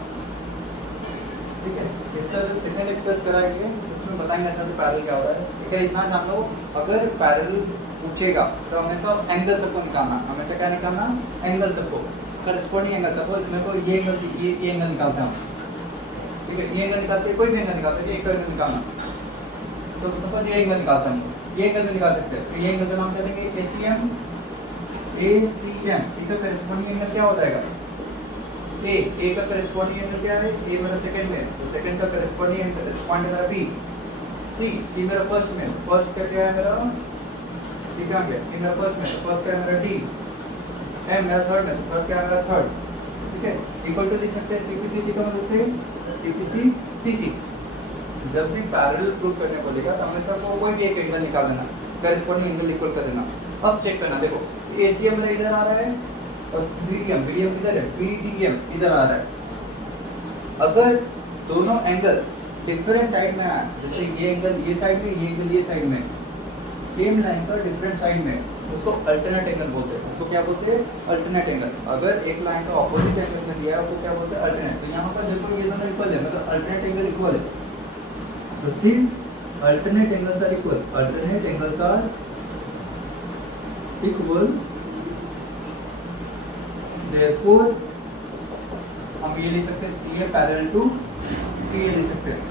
ठीक है। इसका जब सेकंड एक्सरसाइज कराएंगे उसमें बताएंगे अच्छा से पैरेलल क्या होता है, ठीक है। इतना जान लो, अगर पैरेलल पूछेगा तो हमेशा एंगल सबको निकालना, हमेशा क्या निकालना, एंगल सबको, करेस्पॉन्डिंग एंगल। सपोज मेरे को ये एंगल, ये एंगल निकालता हूँ, ठीक है, ये एंगल निकालते हैं, कोई भी एंगल निकालते हैं, एक एंगल निकालना, तो सपोज ये एंगल निकालता हूँ, ये एंगल भी निकाल सकते हैं, तो ये एंगल का नाम क्या देंगे, ACM, इसका करेस्पॉन्डिंग एंगल क्या हो जाएगा, ए का करेस्पॉन्डिंग एंगल क्या है, ए मेरा सेकंड में, तो सेकंड का करेस्पॉन्डिंग एंगल पॉइंट मेरा बी, सी मेरा फर्स्ट में, फर्स्ट का क्या है मेरा, सी का क्या, सी मेरा फर्स्ट में, फर्स्ट का है मेरा डी, एम मेरा थर्ड में, थर्ड क्या है मेरा थर्ड, ठीक है। इक्वल टू लिख सकते हैं सीपीसी का मतलब से सीपीसी पीसी, जब भी पैरेलल प्रूव करने बोलेगा तो हमेशा को कोई भी एक एंगल निकाल देना, करेस्पॉन्डिंग एंगल इक्वल कर देना। अब चेक करना, देखो एसीएम मेरा इधर आ रहा है और बीडीएम, बीडीएम किधर है, बीडीएम इधर आ रहा है। अगर दोनों एंगल डिफरेंट साइड में आए, जैसे ये एंगल ये साइड में, ये एंगल ये साइड में, सेम लाइन पर डिफरेंट साइड में, उसको अल्टरनेट एंगल बोलते हैं। उसको क्या बोलते हैं, अल्टरनेट एंगल। अगर एक लाइन का ऑपोजिट एंगल में दिया है उसको क्या बोलते हैं, अल्टरनेट। तो यहाँ पर देखो ये दोनों इक्वल है, मतलब अल्टरनेट एंगल इक्वल है। तो since alternate angles are equal, alternate angles are equal, therefore हम ये लिख सकते हैं C A parallel to T A लिख सकते हैं।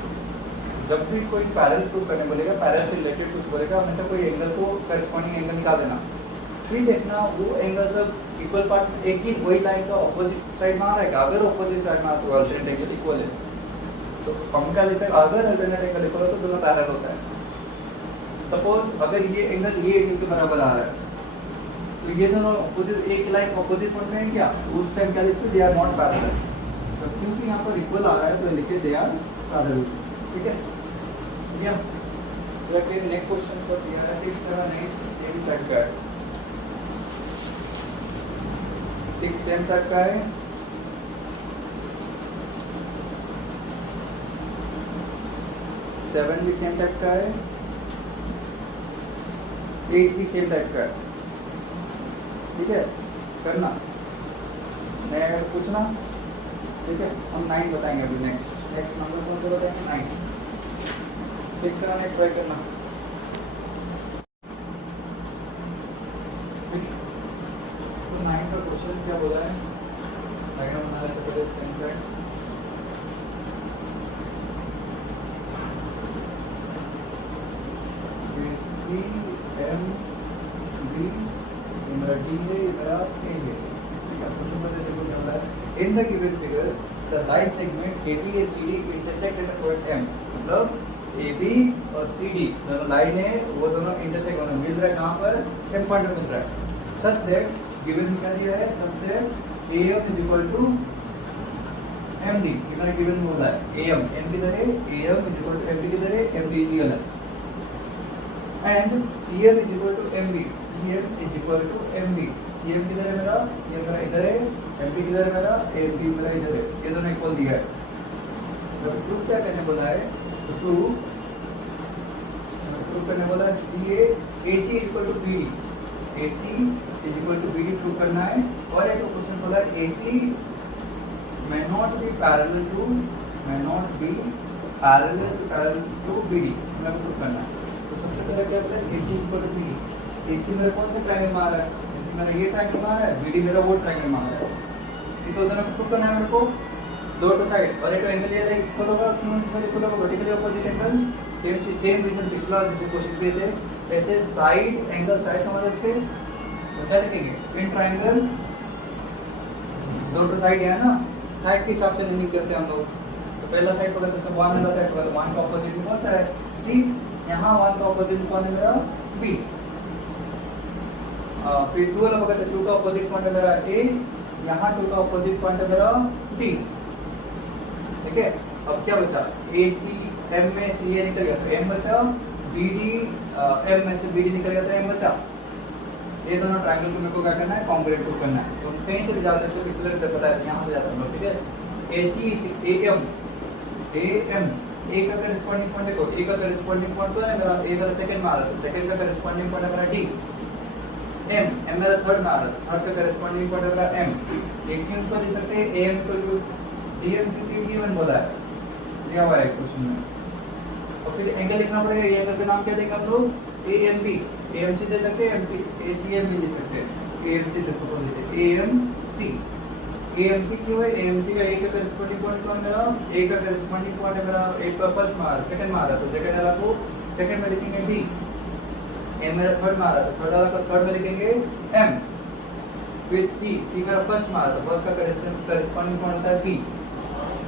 जब भी कोई पैरेलल प्रूव करने बोलेगा, पैरेलल से रिलेटेड कुछ बोलेगा, हमेशा कोई एंगल को करेस्पॉन्डिंग एंगल निकाल देना। फिर देखना वो एंगल सब इक्वल पार्ट, एक ही वही लाइन का ऑपोजिट साइड में आ रहा है। अगर ऑपोजिट साइड में तो अल्टरनेट एंगल इक्वल है। तो हम क्या लिखते हैं, अगर अल्टरनेट एंगल इक्वल है तो दोनों पैरेलल होता है। सपोज अगर ये एंगल के बराबर आ रहा है तो ये दोनों ऑपोजिट, एक लाइन ऑपोजिट पॉइंट में है क्या, उस टाइम क्या लिखते हैं, दे आर नॉट पैरेलल। तो क्योंकि यहाँ पर इक्वल आ रहा है तो लिखिए दे आर पैरेलल। ठीक है, yeah. So again, next question for here, 6, 7, 8, same type का है। 6 same type का है, 7 भी सेम टाइप का है, 8 भी सेम टाइप का है। ठीक है, करना मैं पूछना। ठीक है, हम 9 बताएंगे अभी। नेक्स्ट नंबर कौन सा बताएंगे, 9। 6 7 8 ट्राई करना। तो 9 का क्वेश्चन क्या बोला है, डायग्राम बना लेते हैं पहले। सी एम बी, मेरा डी है, मेरा ए है। क्वेश्चन में देखो क्या बोला है, in the given figure the right segment A B and C D intersect at point M. मतलब ए बी और सी डी दोनों लाइन है, वो दोनों इंटरसेक्ट होने मिल रहा है, कहाँ पर, एम पॉइंट में मिल रहा है। सच दैट गिवन क्या दिया है, such that A M is equal to M D. कितना गिवन बोला है, ए एम, एम किधर है, A M is equal to M D किधर है, एम डी रियल है। And C M is equal to M B, C M is equal to M B. C M किधर है मेरा, सी एम मेरा इधर है, एम बी किधर है मेरा, एम बी मेरा इधर है। ये दोनों इक्वल दिया है। जब प्रूफ क्या करने बोला है, तो प्रूफ करने बोला है C A C is equal to B D, A C is equal to B D proof करना है। और एक क्वेश्चन बोला है A C may not be parallel to B D, हमें प्रूफ करना है। तो सबसे पहले क्या बोला है, A C equal to B D. A C मेरा कौन सा ट्रायंगल मार रहा है, ए सी मेरा ये ट्रायंगल मार रहा है, बी डी मेरा वो ट्रायंगल मार रहा है। तो दोनों को प्रूफ करना है मेरे को, दो साइड। और एक एंगल ये इक्वल होगा, इक्वल होगा, वर्टिकली अपोजिट एंगल। सेम चीज, सेम रीजन पिछला जैसे क्वेश्चन दिए थे, ऐसे साइड एंगल साइड की मदद से क्या लिखेंगे, इन ट्रायंगल दो साइड है ना, साइड के हिसाब से लिमिट करते हैं हम लोग। तो पहला साइड पकड़ते हैं, 1 वाला साइड पकड़ते हैं, 1 का ऑपोजिट में कौन सा है, सी। यहाँ 1 का ऑपोजिट कौन है मेरा, बी। फिर 2 वाला पकड़ते हैं, 2 का ऑपोजिट पॉइंट है मेरा ए, यहाँ 2 का ऑपोजिट पॉइंट है मेरा डी। ठीक है, अब क्या बचा, ए सी एम में सी ए निकल गया तो एम बचा, बी डी एम में से बी डी निकल गया तो एम बचा। ये दोनों ट्रायंगल को मेरे को क्या करना है, कॉन्ग्रुएंट प्रूफ करना है। तो कहीं से भी जा सकते हो, पिछले पे पता है, यहाँ से जाता हूँ। ठीक है, ए सी ए एम, ए का करेस्पॉन्डिंग पॉइंट देखो, ए का करेस्पॉन्डिंग पॉइंट तो है मेरा, ए मेरा सेकंड में आ रहा है, सेकंड का करेस्पॉन्डिंग पॉइंट है मेरा डी। एम मेरा थर्ड में आ रहा है, थर्ड का करेस्पॉन्डिंग पॉइंट है मेरा एम। एक ही उसको लिख सकते हैं, ए एम को डी एम क्योंकि गिवन बोला है, दिया हुआ है क्वेश्चन में। और फिर एंगल लिखना पड़ेगा, ये एंगल का नाम क्या देंगे हम लोग, A M B. A M C दे सकते हैं, M C, A C M भी दे सकते हैं, ए एम सी दे सकते हैं, ए एम सी। ए एम सी क्यों है, ए एम सी का ए का करेस्पॉन्डिंग पॉइंट कौन है मेरा, ए का करेस्पॉन्डिंग पॉइंट है मेरा, ए का फर्स्ट में आ रहा है, सेकंड में आ रहा है, तो सेकंड वाला को सेकंड में लिखेंगे बी। ए मेरा थर्ड में आ रहा है, तो थर्ड वाला को थर्ड में लिखेंगे एम। फिर सी मेरा फर्स्ट में आ रहा है, फर्स्ट का करेस्पॉन्डिंग पॉइंट होता है बी।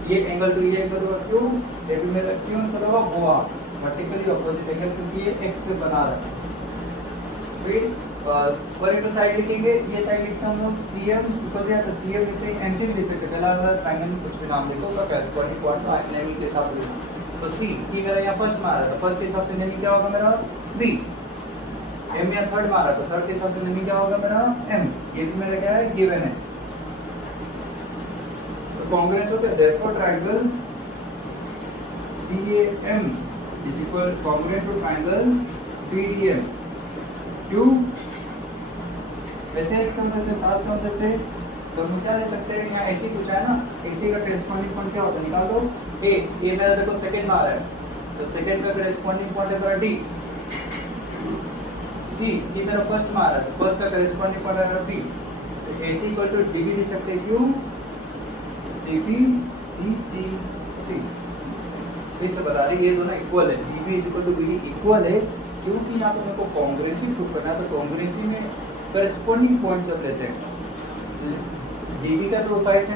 ये एंगल टू ये एंगल होगा क्यों, ये भी मेरा क्यों होगा वो वर्टिकली अपोजिट एंगल, क्योंकि ये एक्स से बना रहा है। फिर वर्टिकल साइड लिखेंगे, ये साइड लिखते हैं हम लोग सीएम, बिकॉज़ या तो सीएम लिखते हैं, एमसी भी लिख सकते हैं। पहला वाला ट्रायंगल में कुछ भी नाम लिखो, उसका करेस्पॉन्डिंग पॉइंट नेम के हिसाब से लिखो। तो सी मेरा यहाँ फर्स्ट मारा, तो फर्स्ट के हिसाब से नेमी क्या होगा मेरा बी। एम या थर्ड मारा, तो थर्ड के हिसाब से नेमी क्या होगा मेरा एम। ये भी मेरा क्या है गिवन है। तो कांग्रेस होता है therefore triangle CAM is equal congruent to triangle PDM। क्यों? वैसे इसका मतलब से साथ का मतलब से तो हम क्या दे सकते हैं, यहाँ ऐसी कुछ है ना, ऐसी का करेस्पॉन्डिंग पॉइंट क्या होता है निकाल दो। ए ये मेरा देखो सेकंड मारा है, तो सेकंड का करेस्पॉन्डिंग पॉइंट है मेरा डी। सी मेरा फर्स्ट मारा है, तो फर्स्ट का करेस्पॉन्डिंग पॉइंट है मेरा बी। तो AC इक्वल टू DB लिख सकते हैं। क्यों? CP CT फिर से बता दें ये दोनों इक्वल है, DB is equal to BD equal है। क्योंकि यहाँ पे मेरे को कॉन्ग्रुएंसी प्रूव करना है, तो कॉन्ग्रुएंसी में करेस्पॉन्डिंग पॉइंट जब लेते हैं, DB का तो 5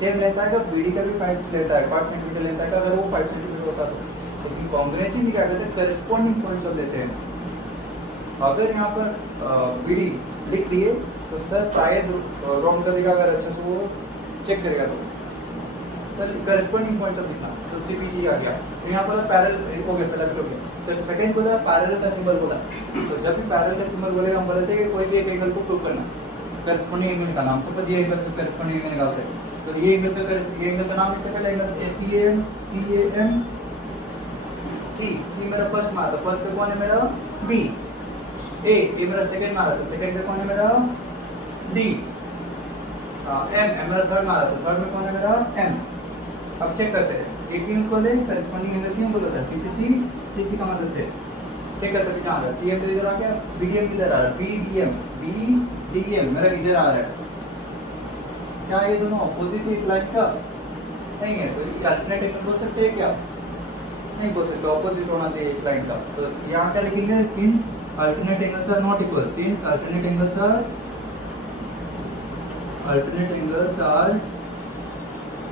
सेम रहता है, BD का भी 5 लेता है, 5 सेंटीमीटर लेता है। अगर वो 5 सेंटीमीटर होता तो कॉन्ग्रुएंसी में क्या करते हैं, करेस्पॉन्डिंग पॉइंट जब लेते हैं। अगर यहाँ पर BD लिख दिए तो सर शायद रॉन्ग करेगा, अगर अच्छा से वो चेक करेगा तो करेस्पॉन्डिंग पॉइंट जब लिखना तो CPT आ गया। तो यहाँ पर पैरेलल हो गया, पहला भी हो गया। तो सेकंड बोला पैरेलल का सिंबल बोला, तो जब भी पैरेलल का सिंबल बोलेगा हम बोलते हैं कोई भी एक एंगल को प्रूव करना, करेस्पॉन्डिंग एंगल का नाम। सपोज ये एंगल पे करेस्पॉन्डिंग एंगल निकालते हैं, तो ये एंगल पे ये एंगल का नाम लिखते हैं। पहले एंगल CAM C मेरा फर्स्ट मारा, तो फर्स्ट का कौन है मेरा B। ये मेरा सेकंड मारा, तो सेकंड का कौन है मेरा D। M मेरा थर्ड मारा, तो थर्ड में कौन है मेरा M। अब चेक करते हैं एक ही इक्वल है, करेस्पॉन्डिंग एंगल क्यों बोला था CPC PC का मतलब से चेक करते हैं कहाँ आ रहा है। CM तो इधर आ गया, BDM किधर आ रहा है, BDM मेरा इधर आ रहा है। क्या ये दोनों ऑपोजिट एक लाइन का नहीं है, तो ये अल्टरनेट एंगल बोल सकते हैं क्या? नहीं बोल सकते, ऑपोजिट होना चाहिए एक लाइन का। तो यहाँ क्या लिखेंगे, since alternate angles are not equal, since alternate angles are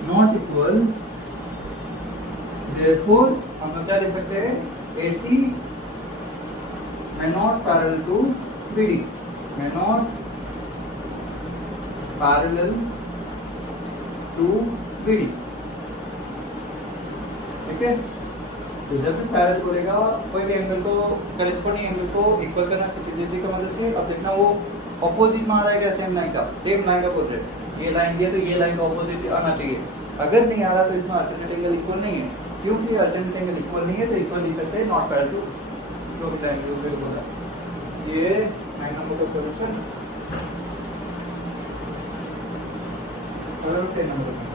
not equal, therefore हम लोग क्या लिख सकते हैं, AC may not parallel to BD, may not parallel to BD। ठीक है, तो जब भी पैरेलल बोलेगा कोई भी एंगल को, करेस्पॉन्डिंग एंगल को इक्वल करना CPC की मदद से। अब देखना वो ऑपोजिट में आ रहा है क्या, सेम लाइन का बोल रहे हैं। ये लाइन दिया तो ये लाइन का ऑपोजिट आना चाहिए। अगर नहीं आ रहा तो इसमें अल्टरनेट एंगल इक्वल नहीं है। क्योंकि अल्टरनेट एंगल इक्वल नहीं है तो इक्वल लिख सकते हैं नॉट पैरेलल टू जो भी ट्रायंगल बोला। ये 9 नंबर का सॉल्यूशन। और 10 नंबर का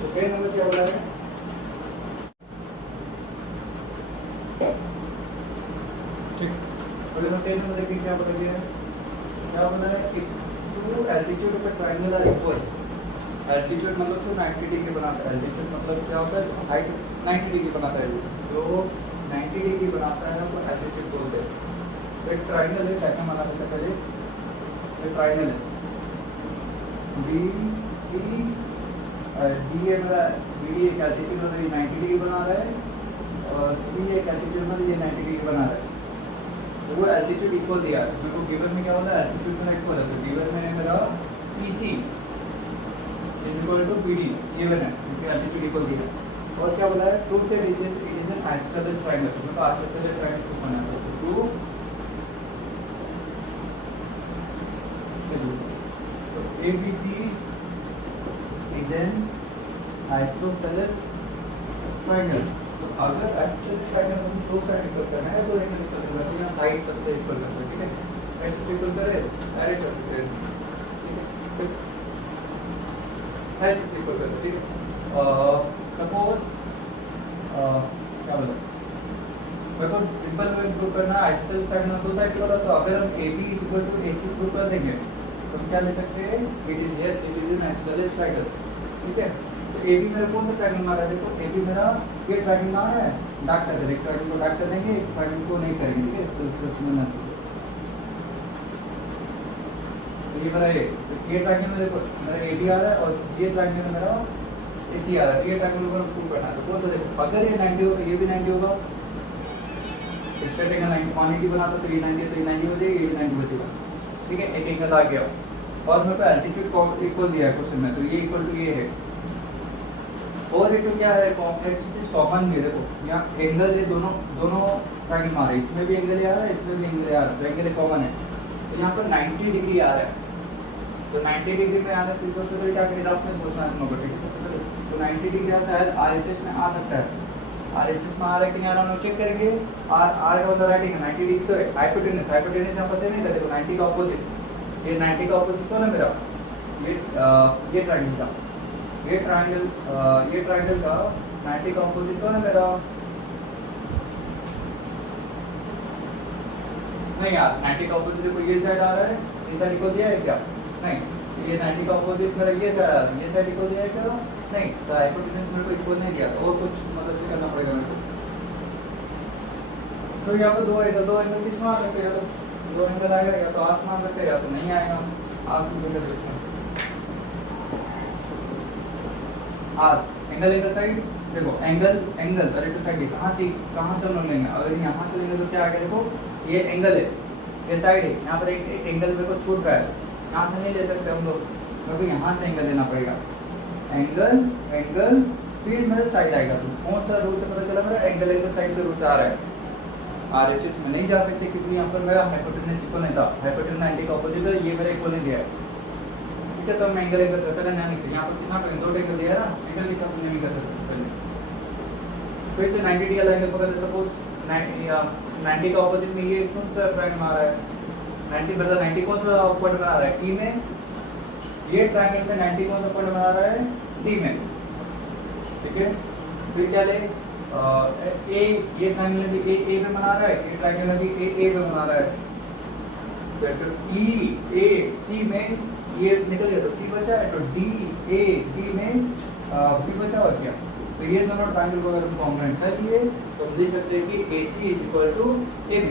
तो 10 नंबर क्या बोला है, देखिए क्या बोला गया है, क्या बोला है, two altitude of triangle are equal. Altitude मतलब जो 90 डिग्री बनाता है, एल्टीट्यूड मतलब क्या होता है, हाइट 90 डिग्री बनाता है, जो 90 डिग्री बनाता है वो एल्टीट्यूड बोलते हैं। एक ट्रायंगल है, कैसे बना देते पहले, ये ट्रायंगल है BC DA मेरा BD एक एल्टीट्यूड मतलब ये 90 डिग्री बना रहा है और C एक एल्टीट्यूड मतलब ये 90 डिग्री बना रहा है। तो वो एल्टीट्यूड इक्वल दिया है, मेरे को गिवन में क्या बोला है, एल्टीट्यूड मेरा इक्वल है, तो गिवन में मेरा EC is equal to BD given है, क्योंकि एल्टीट्यूड इक्वल दिया। और क्या बोला है, prove that it is an isosceles triangle, तो मेरे को आइसोसेलेस ट्रायंगल प्रूव करना है। तो प्रूव तो ABC is an isosceles triangle. तो अगर आइसोसेलेस ट्रायंगल हम दो साइड इक्वल करना है तो एंगल इक्वल करना है, यहाँ साइड सबसे इक्वल करना है। ठीक है, साइड सबसे इक्वल करे डायरेक्ट कर सकते हैं। ठीक है, साइड सबसे इक्वल करते हैं। ठीक है, सपोज क्या बोला, मेरे को सिंपल वे प्रूव करना है आइसोसेलेस ट्रायंगल दो साइड इक्वल है। तो अगर हम AB is equal to AC prove कर देंगे तो हम क्या ले सकते हैं, it is yes it is an isosceles triangle. ठीक है, तो AB मेरा कौन सा ट्रायंगल मारा है, देखो AB मेरा ये ट्रायंगल मारा है, डार्क कर देंगे, एक ट्रायंगल को डार्क कर देंगे, एक ट्रायंगल को नहीं करेंगे। ठीक है, तो समझना चाहिए। तो ये मेरा ये ट्रायंगल में देखो मेरा AB आ रहा है और ये ट्रायंगल में मेरा AC आ रहा है। ये ट्रायंगल को प्रूव करना है, तो कौन सा देखो, अगर ये 90 हो तो ये भी 90 होगा। स्ट्रेट एंगल 180 बनाता तो ये 90 तो ये 90 हो जाएगी, ये 90 बचेगा। ठीक है, एक एंगल आ गया और मेरे को एल्टीट्यूड इक्वल दिया है क्वेश्चन में, तो ये इक्वल टू ये है। और एक क्या है, एक चीज कॉमन भी है, देखो यहाँ एंगल ये दोनों ट्रायंगल मार रहे हैं, इसमें भी एंगल आ रहा है, इसमें भी एंगल आ रहा है, तो एंगल कॉमन है। तो यहाँ पर 90 डिग्री आ रहा है, तो 90 डिग्री में आने से सबसे पहले क्या करें, आपने सोचना है नोट, ठीक है। तो 90 डिग्री आता है आरएचएस में आ सकता है, आरएचएस में आ रहा है कि नहीं आ रहा, चेक करेंगे। आर का मतलब राइटिंग है, 90 डिग्री तो है। हाइपोटेनस यहाँ पर से नहीं करते, 90 का ऑपोजिट, ये 90 का ऑपोजिट तो ना मेरा ये ट्रायंगल का, ये ट्रायंगल का 90 का ऑपोजिट तो ना मेरा, नहीं यार 90 का ऑपोजिट देखो ये साइड आ रहा है, ये साइड इक्वल दिया है क्या, नहीं, ये 90 का ऑपोजिट मेरा ये साइड आ रहा है, ये साइड इक्वल दिया है क्या, नहीं, तो हाइपोटेनस मेरे को इक्वल नहीं दिया, और कुछ मदद से करना पड़ेगा मेरे को। तो यहाँ पर दो एंगल किस मान सकते हैं, दो एंगल आएगा, या तो आस मान सकते हैं या तो नहीं आएगा, आस में देखते हैं, आस एंगल साइड, देखो एंगल डायरेक्ट साइड कहाँ से हम लेंगे, अगर यहाँ से लेंगे तो क्या आएगा, देखो ये एंगल है, ये साइड है, यहाँ पर एक एंगल मेरे को छूट रहा है, यहाँ से नहीं ले सकते हम लोग, क्योंकि यहाँ से एंगल लेना पड़ेगा, एंगल फिर मेरा साइड आएगा। तो कौन सा रूल से पता चला मेरा, एंगल साइड से रूल से आ रहा है। आरएचएस में नहीं जा सकते क्योंकि यहाँ पर मेरा हाइपोटेनस इक्वल नहीं था, हाइपोटेनस 90 का ऑपोजिट है, ये मेरा इक्वल नहीं दिया है, ठीक है। तो हम एंगल सर्कल है नहीं, यहाँ पर कितना करें, 2 एंगल दिया है ना, एंगल के साथ नहीं करते सकते पहले। फिर से 90 डिग्री एंगल पकड़ते, सपोज 90 का ऑपोजिट में ये कौन सा ट्रायंगल आ रहा है, 90 मतलब 90 कौन सा पॉइंट बना रहा है, टी में, ये ट्रायंगल में 90 कौन सा पॉइंट बना रहा है, टी में, ठीक है। फिर क्या ले, ए, ये ट्रायंगल भी ए में बना रहा है, ये ट्रायंगल भी ए में बना रहा है, तो ई ए सी में ये निकल गया, तो सी बचा है, तो डी ए डी में बी बचा हुआ क्या, तो ये दोनों ट्रायंगल को अगर हम कॉम्बिनेट कर लिए तो हम लिख सकते हैं कि AC is equal to AB,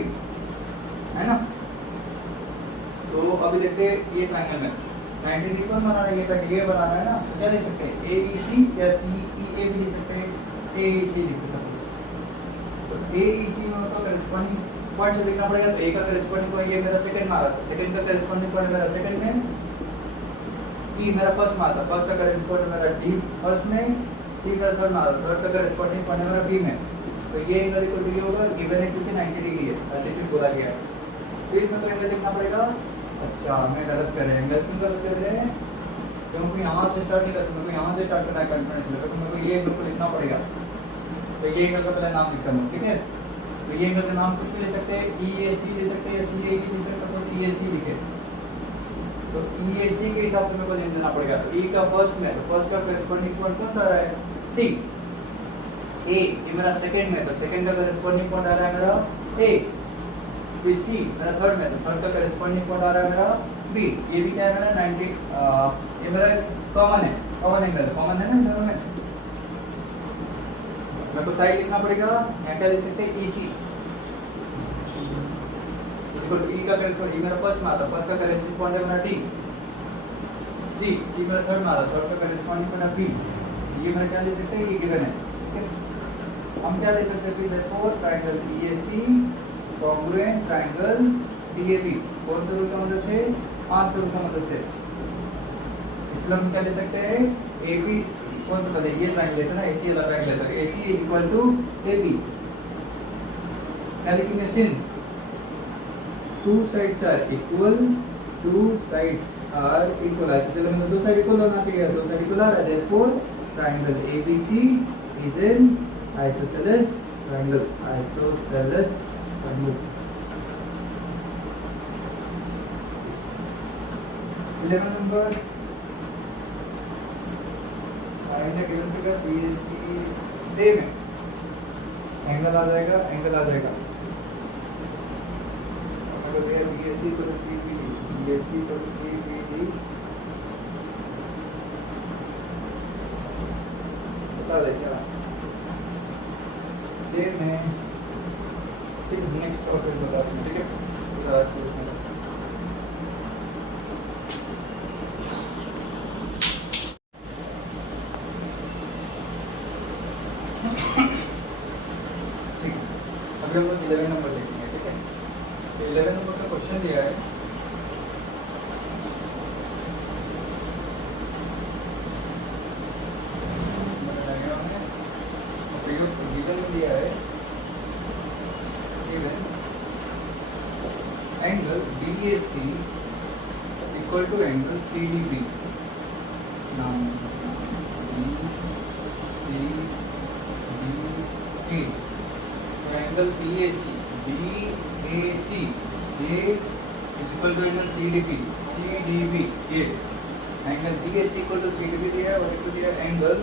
है ना। तो अभी देखते हैं ये ट्रायंगल में 90 डिग्री कौन बना रहा है, ये ट्रायंगल ये बना रहा है ना, तो क्या लिख सकते हैं, AEC या CEA भी लिख सकते हैं, AEC लिख सकते हैं। तो AEC में मतलब करेस्पॉन्डिंग पॉइंट से लिखना पड़ेगा, तो A का करेस्पॉन्डिंग पॉइंट ये मेरा सेकंड मारा, सेकंड का करेस्पॉन्डिंग पॉइंट मेरा सेकंड में, E मेरा फर्स्ट मारा, फर्स्ट का करेस्पॉन्डिंग मेरा D फर्स्ट में, C मेरा थर्ड मारा, थर्ड का करेस्पॉन्डिंग पॉइंट मेरा B में। तो ये एंगल इक्वल टू होगा, गिवन है क्योंकि 90 डिग्री है, एल्टीट्यूड बोला गया है। फिर इसमें तो एंगल लिखना पड़ेगा, अच्छा मैं गलत कर रहे हैं, एंगल क्यों गलत कर रहे हैं, क्योंकि यहाँ से स्टार्ट नहीं कर सकते, मेरे को यहाँ से स्टार्ट करना है कॉन्फिडेंस में, तो मेरे को ये एंगल को लिखना पड़ेगा, तो ये एंगल का पहले नाम लिखता हूँ, ठीक है। तो ये एंगल का नाम कुछ भी ले सकते हैं, EAC ले सकते हैं या CAE ले सकते हैं, तो EAC लिखे, तो EAC के हिसाब से मेरे को लिख देना पड़ेगा। तो E का फर्स्ट में, फर्स्ट का करेस्पॉन्डिंग पॉइंट कौन सा आ रहा है, D, A ये मेरा सेकंड में, तो सेकंड का करेस्पॉन्डिंग पॉइंट आ रहा है मेरा A, फिर C मेरा थर्ड में, तो थर्ड का करेस्पॉन्डिंग पॉइंट आ रहा है मेरा B, ये भी क्या है मेरा 90, ये मेरा कॉमन है, कॉमन एंगल कॉमन है ना दोनों में। मेरे को साइड लिखना पड़ेगा, यहाँ क्या लिख सकते हैं EC, देखो E का करेस्पॉन्डिंग, मेरा फर्स्ट में आता, फर्स्ट का करेस्पॉन्डिंग पॉइंट है मेरा D, C मेरा थर्ड में आता, थर्ड का करेस्पॉन्डिंग मेरा B, ये मेरा क्या लिख सकते हैं, ये गिवन है, ठीक है। हम क्या ले सकते हैं, therefore triangle EAC congruent triangle DAB, कौन से रूल की मदद से, 5 रूल की मदद से। इसलिए हम क्या ले सकते हैं, AB कौन सा पहले ये ट्रायंगल लेते हैं ना, AC वाला ट्रायंगल लेते हैं, AC is equal to AB, क्या लिखेंगे, since two sides are equal, two sides are equal, चलो मतलब दो साइड इक्वल होना चाहिए, दो साइड इक्वल आ रहा है, therefore triangle ABC is an isosceles triangle, isosceles triangle। 11 number find the given figure BAC same है, एंगल आ जाएगा, एंगल आ जाएगा, अगर ये BAC तो CBD, BAC तो CBD बता दे क्या सेम है, ठीक है। नेक्स्ट और फिर बता दूँ, ठीक है। ठीक है, अभी हम लोग 11 नंबर देखते हैं। 11 नंबर का क्वेश्चन दिया है। रीजन में दिया है angle BAC equal to angle CDB। नाम BCD एंगल BAC ये is equal to angle CDB ये angle BAC equal to CDB दिया है और इक्वल दिया है angle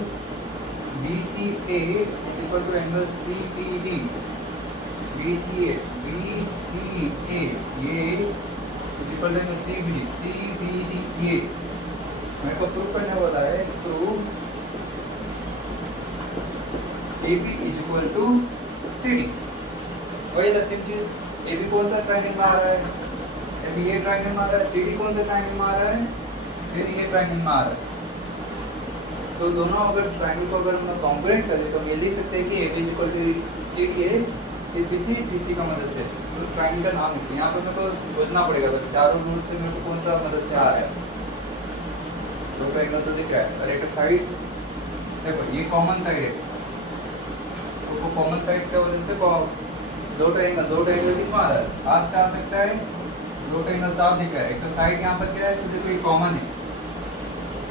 BCA is equal to angle CBD BCA ये is equal to angle CBD ये मेरे को प्रूव करने वाला है। तो AB is equal to CD, वही द सेम चीज। AB कौन सा ट्रायंगल में आ रहा है? AB ये ट्रायंगल में आ रहा है। CD कौन सा ट्रायंगल में आ रहा है? CD ये ट्रायंगल में आ रहा है। तो दोनों अगर ट्रायंगल को अगर हम कॉन्ग्रुएंट कर दे तो ये लिख सकते हैं कि AB is equal to CD है CBC DC का मदद से। तो ट्रायंगल का नाम लिखते हैं। यहाँ पर मेरे को सोचना पड़ेगा तो चारों रूट से मेरे को कौन सा मदद से आ रहा है। दो ट्रायंगल तो दिख रहा है और एक साइड देखो ये कॉमन साइड है तो कॉमन साइड की वजह से दो ट्रायंगल किस में आ रहा है? हाथ से आ सकता है। दो ट्रायंगल साफ दिख रहा है। एक तो साइड यहाँ पर क्या है तो देखो ये कॉमन है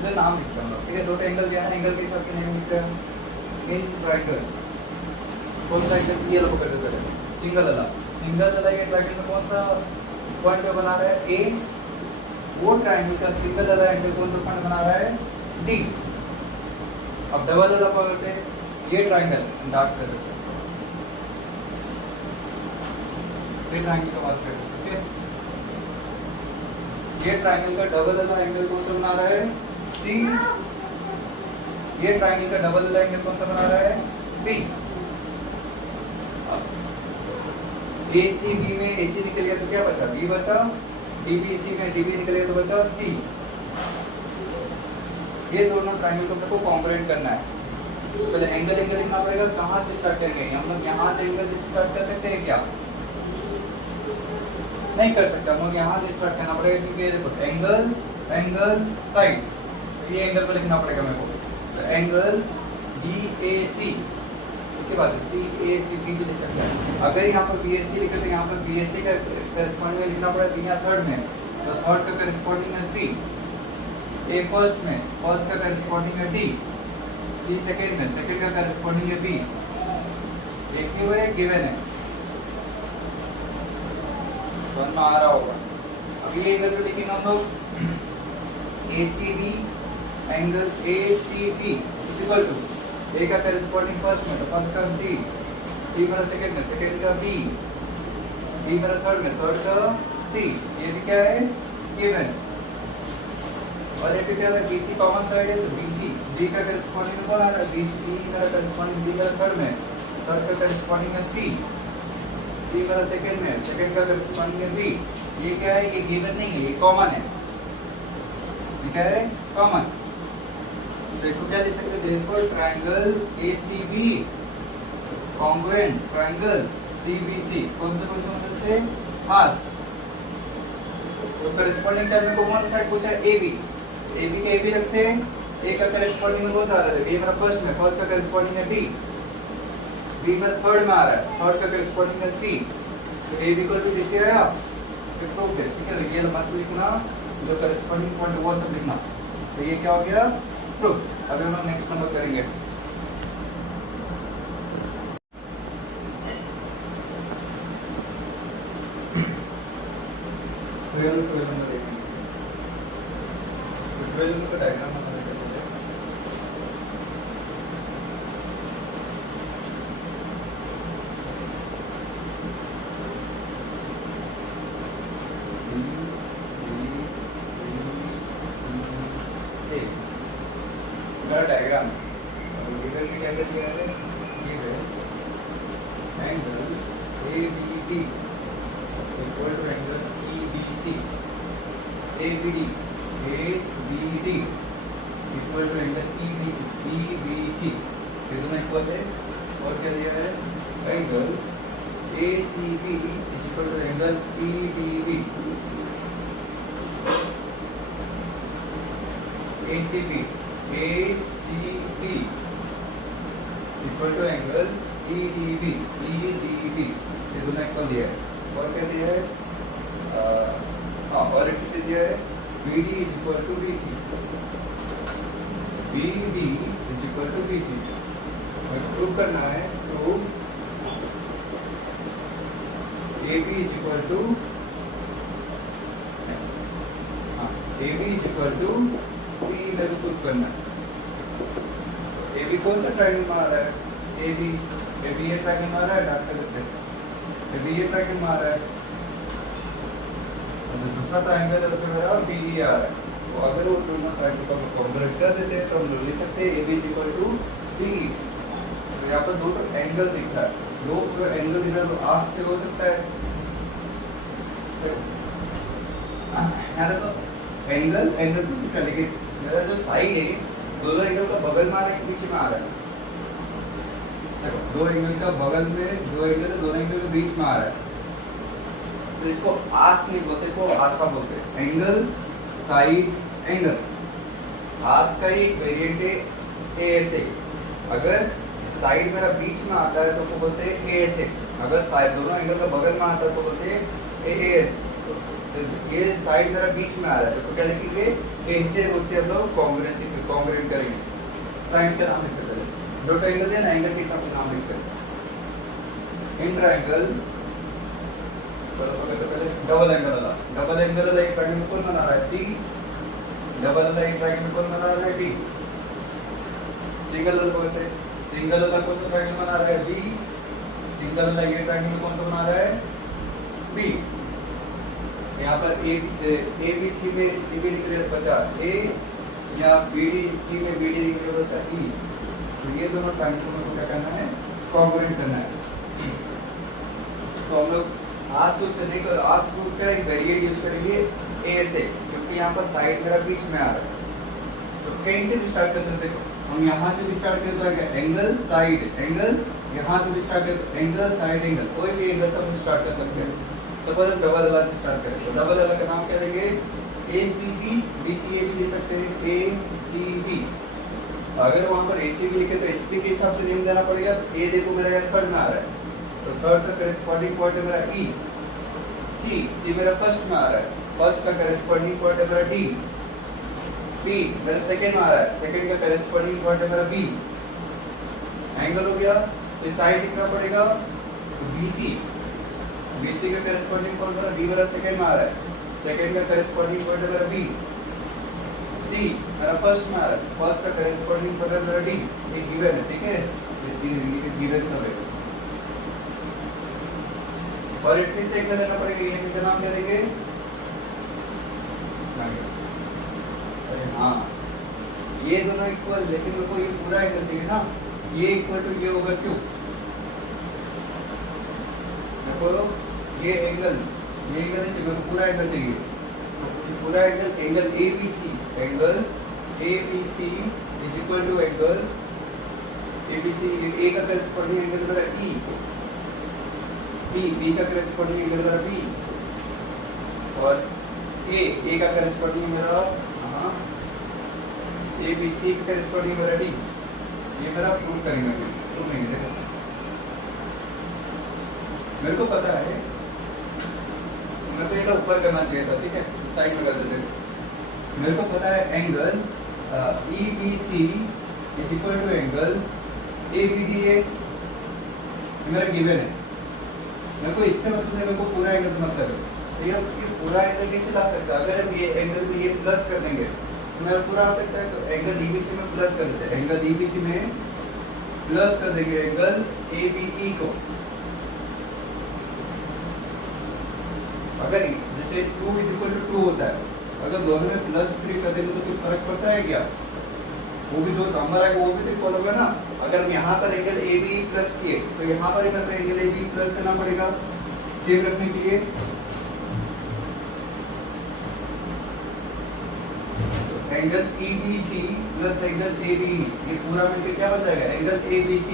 तो नाम लिखता हूँ। ठीक है, दो ट्रायंगल क्या है एंगल के हिसाब से नहीं लिखता है। इन ट्रायंगल कौन सा एंगल ये लोग कर देते हैं सिंगल वाला ये ट्रायंगल में कौन सा पॉइंट पे बना रहा है? A। वो ट्रायंगल का सिंगल वाला एंगल कौन सा पॉइंट बना रहा है? D। अब डबल वाला पॉइंट है ये ट्रायंगल डार्क कर देते हैं। ये ट्रायंगल का बात करते हैं। ठीक है, ये ट्रायंगल का डबल वाला एंगल कौन सा बना रहा है? C। ये ट्रायंगल का डबल वाला एंगल कौन सा बना रहा है? B। ACB में AC निकल गया तो क्या बचा? B बचा। DBC में DB निकल गया तो बचा C। ये दोनों ट्रायंगल को आपको कॉन्ग्रुएंट करना है। पहले एंगल लिखना पड़ेगा। कहाँ से स्टार्ट करेंगे हम लोग? यहाँ से एंगल स्टार्ट कर सकते हैं क्या? नहीं कर सकते। हम लोग यहाँ से स्टार्ट करना पड़ेगा क्योंकि देखो एंगल साइड ये एंगल को लिखना पड़ेगा मेरे को। तो एंगल BAC उसके बाद CACB लिख सकते हैं। अगर यहाँ पर BAC लिखे तो यहाँ पर BAC का करस्पॉन्डिंग लिखना पड़ेगा B यहाँ थर्ड में तो थर्ड का करस्पॉन्डिंग है C। A फर्स्ट में फर्स्ट का करस्पॉन्डिंग है D। C सेकंड में सेकंड का करस्पॉन्डिंग है B। एक ही वो गिवन है समझ में आ रहा होगा। अब ये एंगल को लिखेंगे हम लोग ACB angle ACB is equal to A का करस्पॉन्डिंग फर्स्ट में तो फर्स्ट का D, C मेरा सेकंड में सेकंड का B, B मेरा थर्ड में थर्ड का C। ये भी क्या है? गिवन। और ये भी क्या है? BC कॉमन साइड है तो BC D का करस्पॉन्डिंग में कौन आ रहा है? BC मेरा करस्पॉन्डिंग D मेरा थर्ड में थर्ड का करस्पॉन्डिंग है C मेरा सेकंड में सेकंड का करस्पॉन्डिंग है B। ये क्या है? ये गिवन नहीं है, ये कॉमन है। ये क्या है? कॉमन। देखो क्या लिख सकते हैं? देखो triangle ACB congruent triangle DBC कौन से मदद से? हाथ। तो करस्पॉन्डिंग साइड में कौन सा साइड पूछा है? AB का AB रखते हैं। A का करस्पॉन्डिंग में कौन सा आ रहा है? B मेरा फर्स्ट में फर्स्ट का करस्पॉन्डिंग है D। B मेरा थर्ड में आ रहा है थर्ड का करस्पॉन्डिंग है C। तो AB इक्वल टू DC आया फिर प्रूफ है। ठीक है, ये मत लिखना जो करस्पॉन्डिंग पॉइंट वो सब लिखना। तो ये क्या हो गया? प्रूफ। अभी हम नेक्स्ट नंबर करेंगे। का डायग्राम डायग्राम गिवन में क्या दिया है? Given angle ABD equal to angle EBC ABD equal to angle EBC ये दोनों इक्वल है। और क्या दिया है? Angle ACB is equal to angle EDB, ACB equal to angle EDB ये दोनों इक्वल दिया है। और क्या दिया है? और एक चीज दिया है BD is equal to BC, BD is equal to BC। Prove करना है, prove AB is equal to AB is equal to P इधर प्रूव करना है। AB कौन सा ट्रायंगल मार रहा है? AB ये ट्रायंगल मार रहा है, डॉट कर देते हैं। AB ये ट्रायंगल मार रहा है, दूसरा ट्रायंगल है उसमें मेरा BE आ रहा है। तो अगर वो दोनों ट्रायंगल को कॉन्ग्रुएंट कर देते हैं तो हम लोग लिख सकते हैं AB is equal to BE। तो यहाँ पर दो एंगल दिख रहा है, दो एंगल इधर आर्क से हो सकता है। यहाँ देखो एंगल तो दिख रहा है, लेकिन मेरा जो साइड है दोनों एंगल का बगल में आ रहा है, बीच में आ रहा है। देखो दो एंगल का बगल में, दो एंगल दोनों एंगल के बीच में आ रहा है, तो इसको आर्स नहीं बोलते, को आशा बोलते हैं। एंगल साइड एंगल, आर्स का ही वेरिएंट है ASA। अगर साइड मेरा बीच में आता है तो बोलते हैं ASA, अगर साइड दोनों एंगल का बगल में आता है तो बोलते हैं AAS। ये साइड मेरा बीच में आ रहा है तो क्या लिखेंगे? इनसे उससे हम लोग कॉन्ग्रुएंट करेंगे। ट्रायंगल का नाम लिखते हैं, दो ट्रायंगल है ना, एंगल के हिसाब से नाम लिखते हैं। इन ट्रायंगल डबल एंगल वाला एक ट्रायंगल कौन बना रहा है? C। डबल वाला एक ट्रायंगल कौन बना रहा है? D। सिंगल वाला बोलते हैं, सिंगल वाला कौन सा ट्रायंगल बना रहा है? B। सिंगल वाला ये ट्रायंगल कौन सा बना रहा है? B। यहाँ पर ABC में CB निकले बचा A, या BD में BD निकले बचा E। तो ये दोनों ट्रायंगल को क्या करना है? कॉन्ग्रुएंट करना है। तो हम लोग आर्क से लेकर आर्क का एक वेरिएंट यूज करेंगे ASA, क्योंकि यहाँ पर साइड मेरा बीच में आ रहा है। तो कहीं से भी स्टार्ट कर सकते हो, हम यहाँ से भी स्टार्ट कर तो एंगल साइड एंगल, यहाँ से भी स्टार्ट कर एंगल साइड एंगल, कोई भी एंगल से हम स्टार्ट कर सकते हैं। सपोज हम डबल वाला से स्टार्ट करें तो डबल वाला का नाम क्या देंगे? ACB, BCA भी दे सकते हैं, ACB। अगर वहाँ पर ACB लिखे तो SP के हिसाब से नेम देना पड़ेगा। A देखो मेरा यहाँ थर्ड में आ रहा है, तो थर्ड का करेस्पॉन्डिंग पॉइंट है मेरा E। C मेरा फर्स्ट में आ रहा है, फर्स्ट का करेस्पॉन्डिंग पॉइंट है मेरा D। B मेरा सेकंड में आ रहा है, सेकंड का करेस्पॉन्डिंग पॉइंट है मेरा B। एंगल हो गया, तो साइड लिखना पड़ेगा BC का करेस्पॉन्डिंग पॉइंट मेरा B मेरा सेकंड में आ रहा है, सेकंड का करेस्पॉन्डिंग पॉइंट है मेरा B। C मेरा फर्स्ट में आ रहा है, फर्स्ट का करेस्पॉन्डिंग पॉइंट है मेरा D। ये गिवन है, ठीक है, ये गिवन सब है। और इतनी से एंगल लेना पड़ेगा, ये इनका नाम क्या देंगे? अरे हाँ, ये दोनों इक्वल, लेकिन मेरे को ये पूरा एंगल चाहिए ना, ये इक्वल टू ये होगा क्यों? देखो ये एंगल चाहिए, मेरे को पूरा एंगल चाहिए। तो पूरा angle ABC is equal to angle ABC। A का करेस्पॉन्डिंग एंगल मेरा E, B का करेस्पॉन्डिंग एंगल मेरा B, और A का करेस्पॉन्डिंग मेरा ABC का करेस्पॉन्डिंग मेरा D। ये मेरा प्रूव करेंगे, प्रूव नहीं देखो मेरे को पता है, मैं तो ये ऊपर करना चाहिए था, ठीक है, साइड में कर देते। मेरे को पता है angle EBC is equal to angle ABDA, मेरा गिवन है। मेरे को इससे मतलब है, मेरे को पूरा एंगल से मतलब है। तो ये पूरा एंगल कैसे ला सकता है? अगर हम ये एंगल में ये प्लस कर देंगे तो मेरा पूरा आ सकता है। तो एंगल EBC में प्लस कर देते हैं, एंगल EBC में प्लस कर देंगे एंगल ABE को। अगर जैसे 2 इज इक्वल टू 2 होता है, अगर दोनों में +3 कर देंगे तो कुछ फर्क पड़ता है क्या? वो भी जो नंबर आएगा वो भी तो इक्वल होगा ना। अगर हम यहाँ पर एंगल AB प्लस किए तो यहाँ पर एंगल AB प्लस करना पड़ेगा सेम रखने के लिए। Angle EBC plus angle ABE, ये पूरा मिलकर क्या बन जाएगा? Angle ABC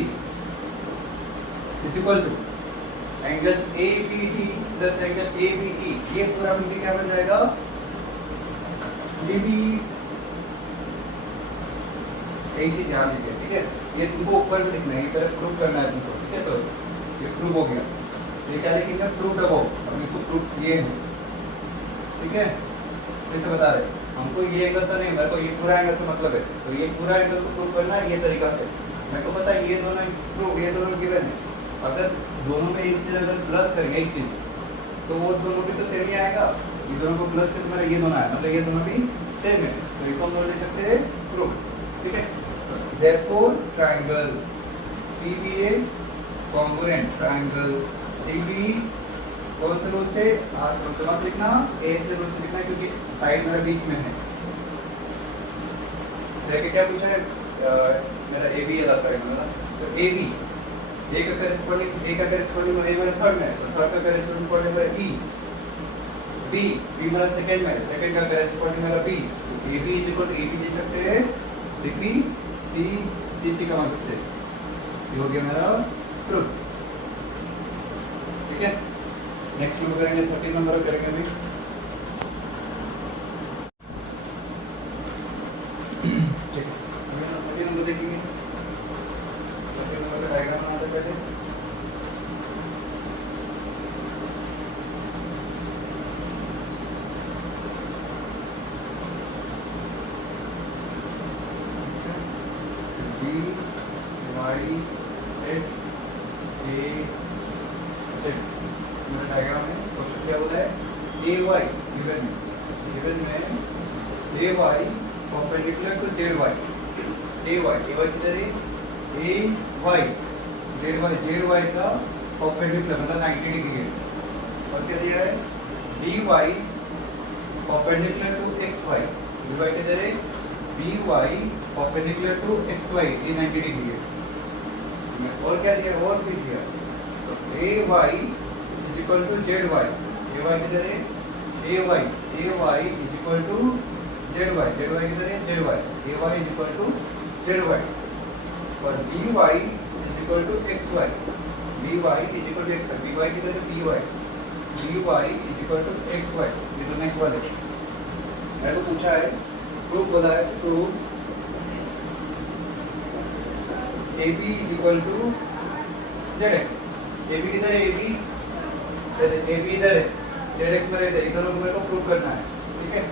is equal to angle A B D plus angle A B E, ये पूरा मिलकर क्या बन जाएगा डीबी। यही चीज ध्यान दीजिए, ठीक है। ये तुमको ऊपर लिखना है, ये पहले प्रूव करना है तुमको, ठीक है। तो ये प्रूव हो गया, ये क्या लिखेंगे प्रूव अबव, अब इसको प्रूव ये है, ठीक है। जैसे बता रहे हमको ये एंगल से नहीं, मेरे को ये पूरा एंगल से मतलब है, तो ये पूरा एंगल को प्रूव करना है ये तरीका से। मेरे को पता है ये दोनों प्रूव, ये दोनों गिवन है, अगर दोनों में एक चीज अगर प्लस करेंगे एक चीज तो वो दोनों भी तो सेम ही आएगा। ये दोनों को प्लस करके मेरा ये दोनों आया, मतलब ये दोनों भी सेम है, तो इसको हम बोल ले सकते हैं प्रूव, ठीक है। Therefore triangle CBA congruent triangle DB कौन से रूल से, आर रूल से मत लिखना, ए से रूल से लिखना क्योंकि साइड मेरा बीच में है। देखिए क्या पूछा है, मेरा ए बी याद करेंगे, तो ए बी ए का करेस्पॉन्डिंग ए मेरा थर्ड में, तो थर्ड का करेस्पॉन्डिंग पड़े मेरा बी, बी मेरा सेकंड में, सेकंड का करेस्पॉन्डिंग मेरा B, A B is equal to A B दे सकते हैं C B C D C का मदद से, ये हो गया मेरा प्रूफ, ठीक है। नेक्स्ट नंबर करेंगे 13 नंबर करेंगे अभी, ठीक है। 13 नंबर देखेंगे, 13 नंबर का डायग्राम बनाते पहले। y x a z मेरा डायग्राम है। क्वेश्चन क्या बोला है, a y गिवन में a y perpendicular to z y, a y किधर है, a y z y का परपेंडिकुलर मतलब 90 डिग्री है, और क्या दिया है dy perpendicular to x y, dy किधर है by perpendicular to x y, ये 90 डिग्री है। और क्या दिया, और भी दिया, तो a y is equal to z y, a y किधर है a y is equal to z y किधर है z y, a y is equal to z y, और b y is equal to x y, b y is equal to x y, b y किधर है b y is equal to x y, ये तो नेक्स्ट वाला है। मेरे को पूछा है प्रूफ बोला है, proof AB is equal to ZX, AB किधर है, AB इधर है, ZX में रहता है, इधर मेरे को प्रूव करना है, ठीक है।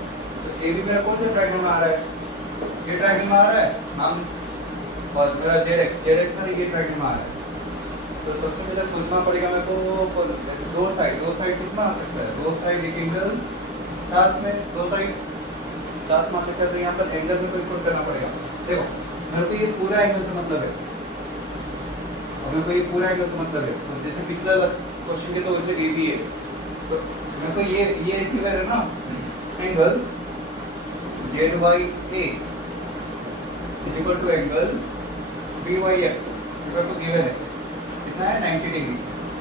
तो AB मेरा कौन सा ट्रायंगल में आ रहा है, ये ट्रायंगल में आ रहा है हम, और मेरा ZX में ये ट्रायंगल में आ रहा है। तो सबसे पहले पूछना पड़ेगा मेरे को दो साइड कितना आ सकता है, दो साइड एक एंगल साथ में, दो साइड साथ में आ सकता है, तो यहाँ पर एंगल में कोई पुट करना पड़ेगा। देखो मेरे को ये पूरा एंगल से मतलब है, मेरे को ये पूरा एंगल से मतलब है, तो जैसे पिछला क्वेश्चन के तो वैसे ए बी है, तो मेरे को ये क्लियर है ना, angle Z Y A is equal to angle B Y X equal to given है, कितना है 90 डिग्री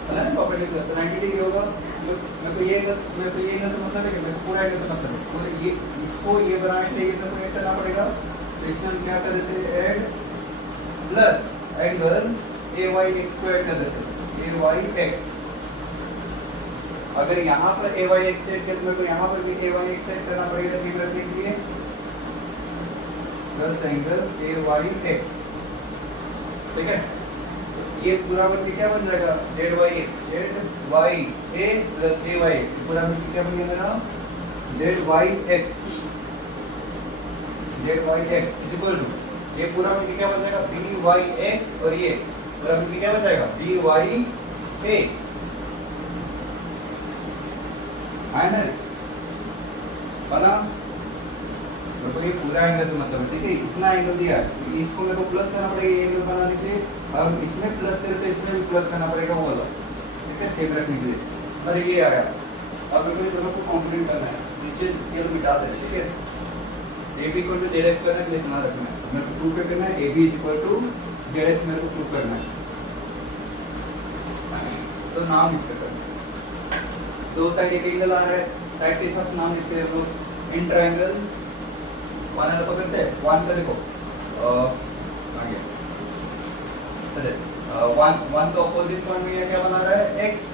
है ना, परपेंडिकुलर, तो 90 डिग्री होगा। मेरे को ये एंगल से मतलब है कि मेरे को पूरा एंगल से मतलब है, और ये इसको ये बनाने के लिए ये तो ऐड करना पड़ेगा, तो इसमें हम क्या कर देते हैं, add plus angle A Y X को ऐड कर देते हैं, ए वाई एक्स। अगर यहाँ पर ए वाई एक्स ऐड करते हैं तो यहाँ पर भी ए वाई एक्स ऐड करना पड़ेगा सेम रखने के लिए, plus angle A Y X, ठीक है। ये पूरा बन के क्या बन जाएगा, Z Y A plus A Y, पूरा बन के क्या बन गया मेरा Z Y X is equal to, ये पूरा बन के क्या बन जाएगा बी वाई एक्स, और ये पूरा बन के क्या बन जाएगा बी वाई ए, है ना बना। तो ये पूरा एंगल से मतलब, ठीक है, इतना एंगल दिया है, इसको मेरे को प्लस करना पड़ेगा ये एंगल बनाने के लिए, और इसमें प्लस करें तो इसमें भी प्लस करना पड़ेगा वो वाला, ठीक है, सेम रखने के लिए। और ये आया, अब मेरे को दोनों को कंप्लीट करना है, नीचे ये मिटा दें, ठीक है। A B equal to Z X करना है, इतना रखना है, मेरे को प्रूव करना है, A B is equal to Z X मेरे को प्रूव करना है, तो नाम लिखते हैं, दो साइड एक एंगल आ रहा है, साइड के हिसाब से नाम लिखते हैं हम लोग। इन ट्रायंगल वन है तो करते हैं, वन का देखो आगे वन का ऑपोजिट पॉइंट में क्या बना रहा है, एक्स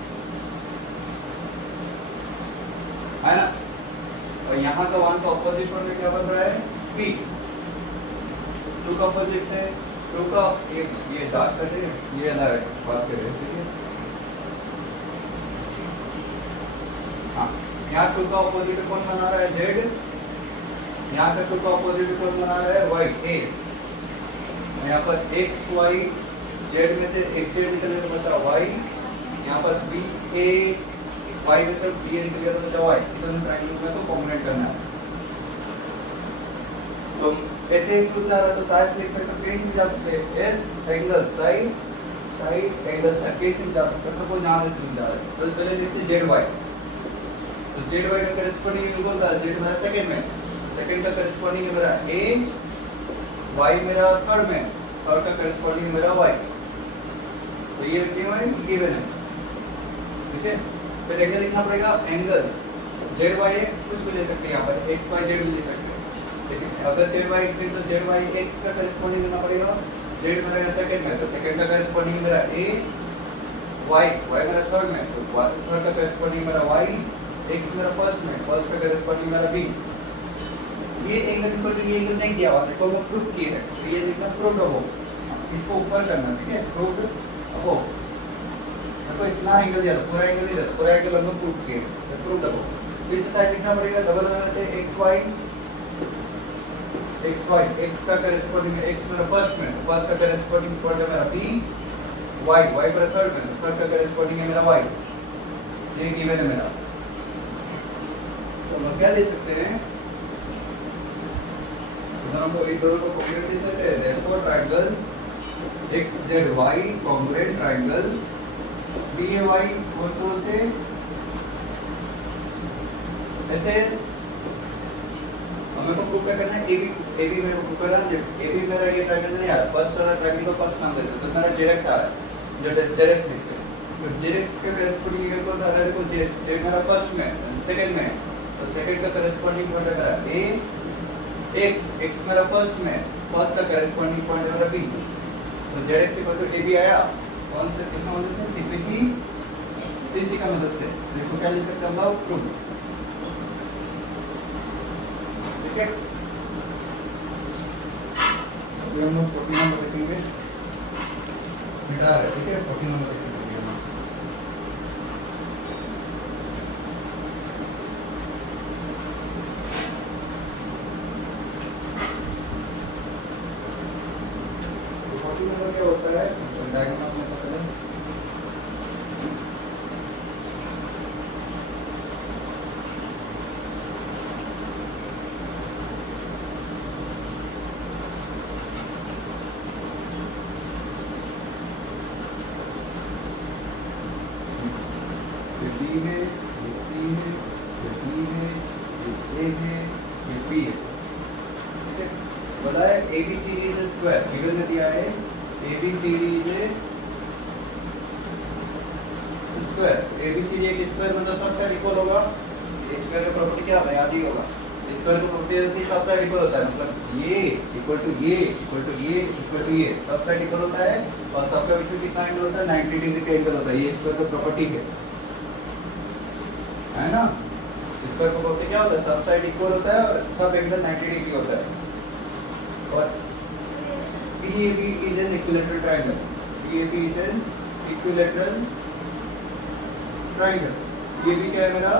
है ना। और यहाँ का 1 का ऑपोजिट में क्या बन रहा है p, 2 का ऑपोजिट है 2 का ये डार्क कर रहे हैं, ये अलग बात कर रहे हैं, ठीक है। हाँ, यहाँ 2 का ऑपोजिट कौन बना रहा है z, यहाँ का 2 का ऑपोजिट कौन बना रहा है y a, यहाँ पर x y z में से x z निकले तो बचा y, यहाँ पर b a y में से b a निकल गया तो बचा y, इधर ट्रायंगल में तो कॉम्बिनेट करना है। तो ऐसे x पूछा रहा तो साइड लिख सकते हो, कैसे जा सकते हैं s angle side, side angle side, कैसे जा सकते हो, सपोज यहाँ से चुन जा रहा है तो पहले लिखते z y, तो z y का करेस्पॉन्डिंग कौन सा, z मेरा सेकंड में, सेकंड का करेस्पॉन्डिंग है मेरा a, y मेरा थर्ड में, थर्ड का करेस्पॉन्डिंग मेरा y, तो ये क्यों है गिवन है, ठीक है। फिर एंगल लिखना पड़ेगा, एंगल z y x कुछ भी ले सकते हैं, यहाँ पर x y z भी ले सकते हैं, ठीक है। अगर z y x है तो z y x का करेस्पॉन्डिंग लेना पड़ेगा, z मेरा सेकंड में तो सेकंड का करेस्पॉन्डिंग मेरा a, y y मेरा थर्ड में तो थर्ड का करेस्पॉन्डिंग मेरा y, x मेरा फर्स्ट में, फर्स्ट का करेस्पॉन्डिंग मेरा b। ये एंगल इक्वल टू ये एंगल नहीं दिया हुआ, देखो वो प्रूफ किए है, तो ये लिखना प्रूफ हो, इसको ऊपर करना, ठीक है, प्रूफ हो। देखो इतना एंगल दिया, पूरा एंगल नहीं दिया, पूरा एंगल हम लोग प्रूफ किए, तो प्रूफ हो। इस साइड लिखना पड़ेगा, डबल बनाते हैं x y, x का करेस्पॉन्डिंग x मेरा फर्स्ट में, फर्स्ट का करेस्पॉन्डिंग पड़ गया मेरा b, y मेरा थर्ड में, थर्ड का करेस्पॉन्डिंग है मेरा y, ये गिवन है मेरा। तो हम क्या दे सकते हैं, हमको एक दोनों को कॉन्ग्रुएंट दे सकते हैं, therefore triangle xzy congruent triangle BAY कौन से ऐसे हमें को प्रूव करना है, AB मेरे को प्रूव करना है, AB मेरा ये ट्रायंगल नहीं आ रहा, फर्स्ट वाला ट्रायंगल को फर्स्ट नाम देते हैं, तो मेरा जेरेक्स आ रहा है, जो जेरेक्स लिखते हैं, तो जेरेक्स के करेस्पॉन्डिंग ये कौन सा है, देखो जे मेरा फर्स्ट में, सेकंड में, तो सेकंड का करेस्पॉन्डिंग पॉइंट है A, x मेरा फर्स्ट में, फर्स्ट का करेस्पॉन्डिंग पॉइंट है मेरा B, तो जेरेक्स इक्वल टू AB आया, कौन से किस मदद से, CPC का मदद से, देखो क्या लिख सकते हैं हम लोग, प्रूफ, ठीक है। अभी हम लोग 14 नंबर देखेंगे, मिटा है, ठीक है, 14 नंबर देखेंगे। तो 14 नंबर क्या होता है, डायग्राम आपने पकड़ा है, B है, ये C है, ये D है, ये A है, ये B है, ठीक है। बोला है ABCD इज स्क्वायर, गिवन में दिया है ABCD इज स्क्वायर, ABCD एक स्क्वायर मतलब सब साइड इक्वल होगा, स्क्वायर का प्रॉपर्टी क्या है, याद ही होगा, स्क्वायर का प्रॉपर्टी होती है सब साइड इक्वल होता है, मतलब ये इक्वल टू ये इक्वल टू ये इक्वल टू ये, सब साइड इक्वल होता है, और सबका बीच में कितना एंगल होता है, 90 डिग्री का एंगल होता है, ये स्क्वायर का प्रॉपर्टी है ना। स्क्वायर का प्रॉपर्टी क्या होता है, सब साइड इक्वल होता है और सब एंगल 90 डिग्री होता है, और PAB is an equilateral triangle, PAB is an equilateral triangle, ये भी क्या है मेरा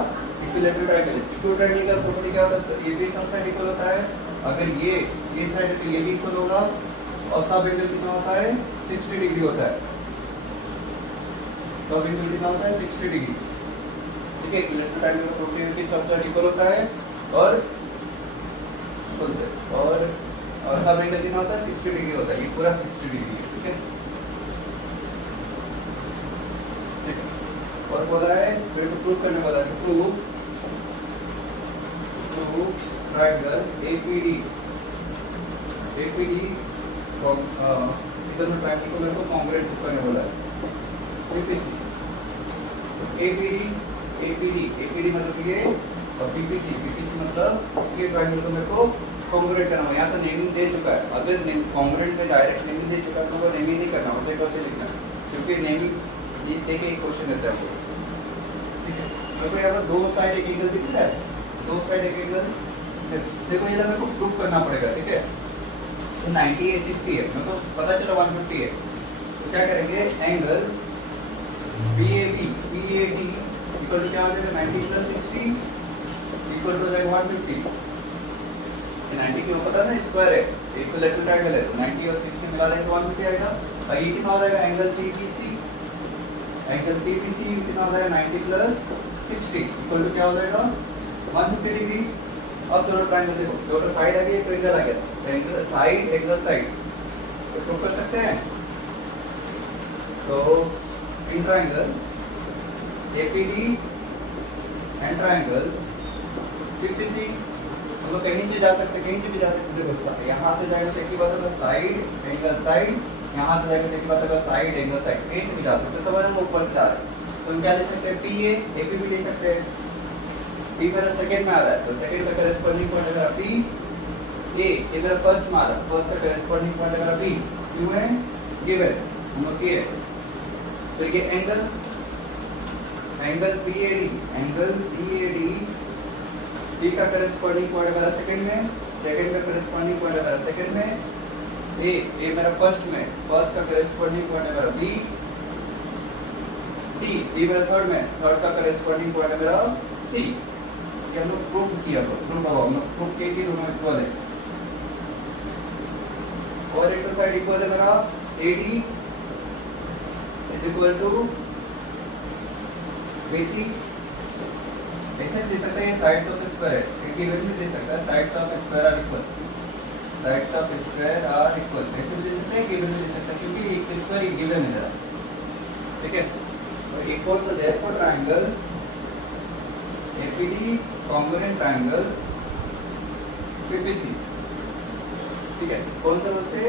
इक्विलैटरल ट्रायंगल। इक्विलैटरल ट्रायंगल का प्रॉपर्टी क्या होता है, ये भी सब साइड इक्वल होता है, अगर ये साइड है तो ये भी इक्वल होगा, और सब एंगल कितना होता है 60 डिग्री होता है, सब एंगल कितना होता है 60 डिग्री, ठीक है। इक्विलैटरल ट्रायंगल का प्रॉपर्टी है कि सब साइड इक्वल होता है और सब एंगल कितना होता है 60 डिग्री होता है, ये पूरा 60 डिग्री है, ठीक है। और बोला है फिर प्रूफ करने वाला है, प्रूफ ट्रायंगल APD इधर में ट्रायंगल को मेरे को कॉन्ग्रुएंट करने वाला है, PPC APD मतलब ये, और PPC मतलब ये ट्रायंगल को मेरे को कॉन्ग्रुएंट करना है। यहाँ तो नेमिंग दे चुका है, अगर कॉन्ग्रुएंट में डायरेक्ट नेमिंग दे चुका है तो वो नेमिंग नहीं करना, उसे कैसे लिखना है, क्योंकि नेमिंग देके एक क्वेश्चन देता है, ठीक है। मेरे को यहाँ पर दो साइड एक एंगल दिख रहा है, दो साइड एक एंगल। देखो ये मेरे को प्रूफ करना पड़ेगा, ठीक है। तो 90 है 60 है, मेरे को पता चला 150 है, तो क्या करेंगे एंगल BAD इक्वल टू क्या हो जाएगा 90 प्लस 60 इक्वल टू हो जाएगा 150। 90 क्यों पता है ना, स्क्वायर है, इक्विलेटरल ट्रायंगल है, तो 90 और 60 मिला देंगे तो 150 आएगा। और ये कितना हो जाएगा एंगल TBC, एंगल TBC कितना हो जाएगा 90 प्लस 60 इक्वल टू क्या हो जाएगा 150 डिग्री। अब दोनों ट्रायंगल देखो, दोनों साइड आ गई, एक एंगल आ गया, एंगल साइड एंगल साइड, तो प्रूव कर सकते हैं। तो in triangle APD and triangle TPC हम लोग कहीं से जा सकते, कहीं से भी जा सकते। देखो यहाँ से जाएगा तो एक ही बात होगा साइड एंगल साइड, यहाँ से जाएगा तो एक ही बात होगा साइड एंगल साइड, कहीं से भी जा सकते। समझ हम ऊपर से जा रहे हैं तो हम क्या ले सकते हैं PA AP भी ले सकते हैं। P मेरा सेकंड में आ रहा है तो सेकंड का करेस्पॉन्डिंग पॉइंट अगर P A ये मेरा फर्स्ट में आ रहा है, फर्स्ट का करेस्पॉन्डिंग पॉइंट अगर P क्यों है गिवन हम लोग किए। तो ये एंगल BAD B का करेस्पॉन्डिंग पॉइंट मेरा सेकंड में, सेकंड का करेस्पॉन्डिंग पॉइंट मेरा सेकंड में, ए मेरा फर्स्ट में, फर्स्ट का करेस्पॉन्डिंग पॉइंट मेरा B मेरा थर्ड में, थर्ड का करेस्पॉन्डिंग पॉइंट मेरा C। ये हम लोग प्रूफ किया, तो प्रूफ हुआ, हम लोग प्रूफ किए कि दोनों इक्वल है और एक साइड इक्वल है मेरा AD is equal to BC। ऐसे दे सकते हैं साइड्स ऑफ स्क्वायर है, एक इवन भी दे सकता है sides of square are equal, sides of square are equal, ऐसे भी दे सकते हैं, गिवन भी दे सकते हैं क्योंकि एक स्क्वायर एक गिवन है जरा, ठीक है। तो इक्वल से therefore triangle APD congruent triangle PPC, ठीक है। कौन सा उससे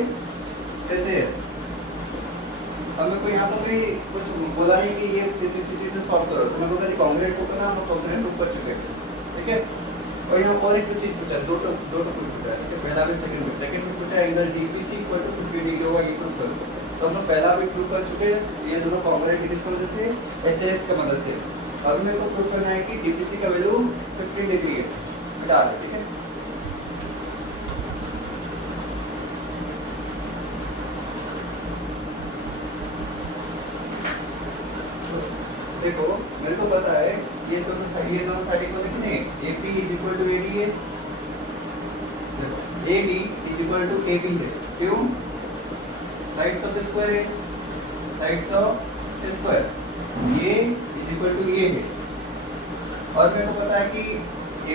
SAS हमें कोई यहाँ पर भी कुछ बोला नहीं कि ये सिंपलिसिटी से सॉल्व करो, तो मैं बोला कॉन्ग्रुएंट को करना, हम कॉन्ग्रुएंट ऊपर चुके, ठीक है। और यहाँ और एक चीज पूछा, दो टॉपिक पूछा है, पहला भी सेकंड में पूछा angle DPC equal to 50 degree होगा, ये प्रूव करो। तो हम लोग पहला भी प्रूव कर चुके हैं, ये दोनों कॉन्ग्रुएंट किसकी मदद से, SAS की मदद से। अब मेरे को प्रूव करना है कि DPC का वैल्यू 15 डिग्री है, ठीक है। देखो मेरे को पता है ये दोनों साइड को लिखने AP is equal to AD है, AD is equal to AB है, क्यों साइड्स ऑफ द स्क्वायर है, साइड्स ऑफ द स्क्वायर, ये इज इक्वल टू ये है। और मेरे को पता है कि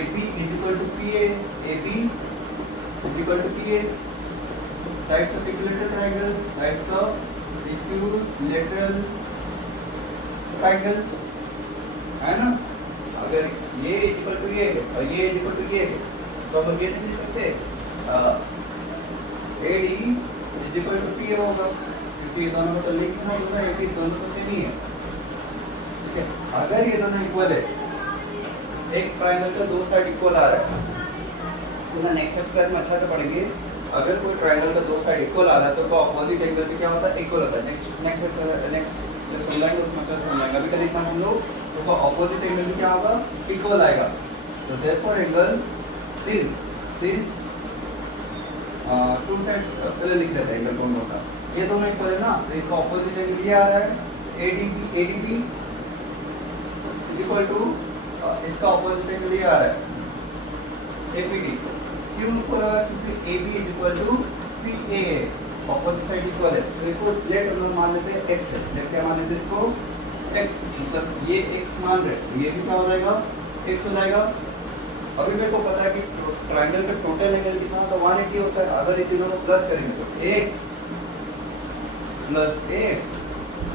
AP is equal to PA, AB is equal to PA, sides of equilateral triangle, sides of equilateral triangle है ना। अगर ये इक्वल टू ये है और ये इक्वल टू ये है तो हम ये नहीं लिख सकते AD is equal to PA होगा, क्योंकि ये दोनों को तो लिखना होगा, ये दोनों तो सेम ही है, ठीक है। अगर ये दोनों इक्वल है, एक ट्रायंगल का दो साइड इक्वल आ रहा है, तो ना नेक्स्ट एक्सरसाइज में अच्छा से पढ़ेंगे। अगर कोई ट्रायंगल का दो साइड इक्वल आ रहा है तो उसका ऑपोजिट एंगल भी क्या होता है, इक्वल होता है। नेक्स्ट जब समझाएंगे उसमें अच्छा से समझाएंगे। अभी का देखना हम लोग तो ऑपोजिट एंगल भी क्या होगा, इक्वल आएगा। तो therefore angle since two sides पहले लिख देते हैं एंगल दोनों का, ये दोनों इक्वल है ना, तो इसका ऑपोजिट एंगल ये आ रहा है ADB इज इक्वल टू इसका ऑपोजिट एंगल ये आ रहा है APD। क्यों इक्वल आ रहा है, क्योंकि AB is equal to PA है, ऑपोजिट साइड इक्वल है। तो इसको लेट हम लोग मान लेते हैं x है, लेट क्या मान लेते हैं इसको x, मतलब ये x मान रहे हैं, ये भी क्या हो जाएगा x हो जाएगा। अभी मेरे को पता है कि ट्रायंगल का टोटल एंगल कितना होता है 180 होता है। अगर इन तीनों को प्लस करेंगे तो x प्लस x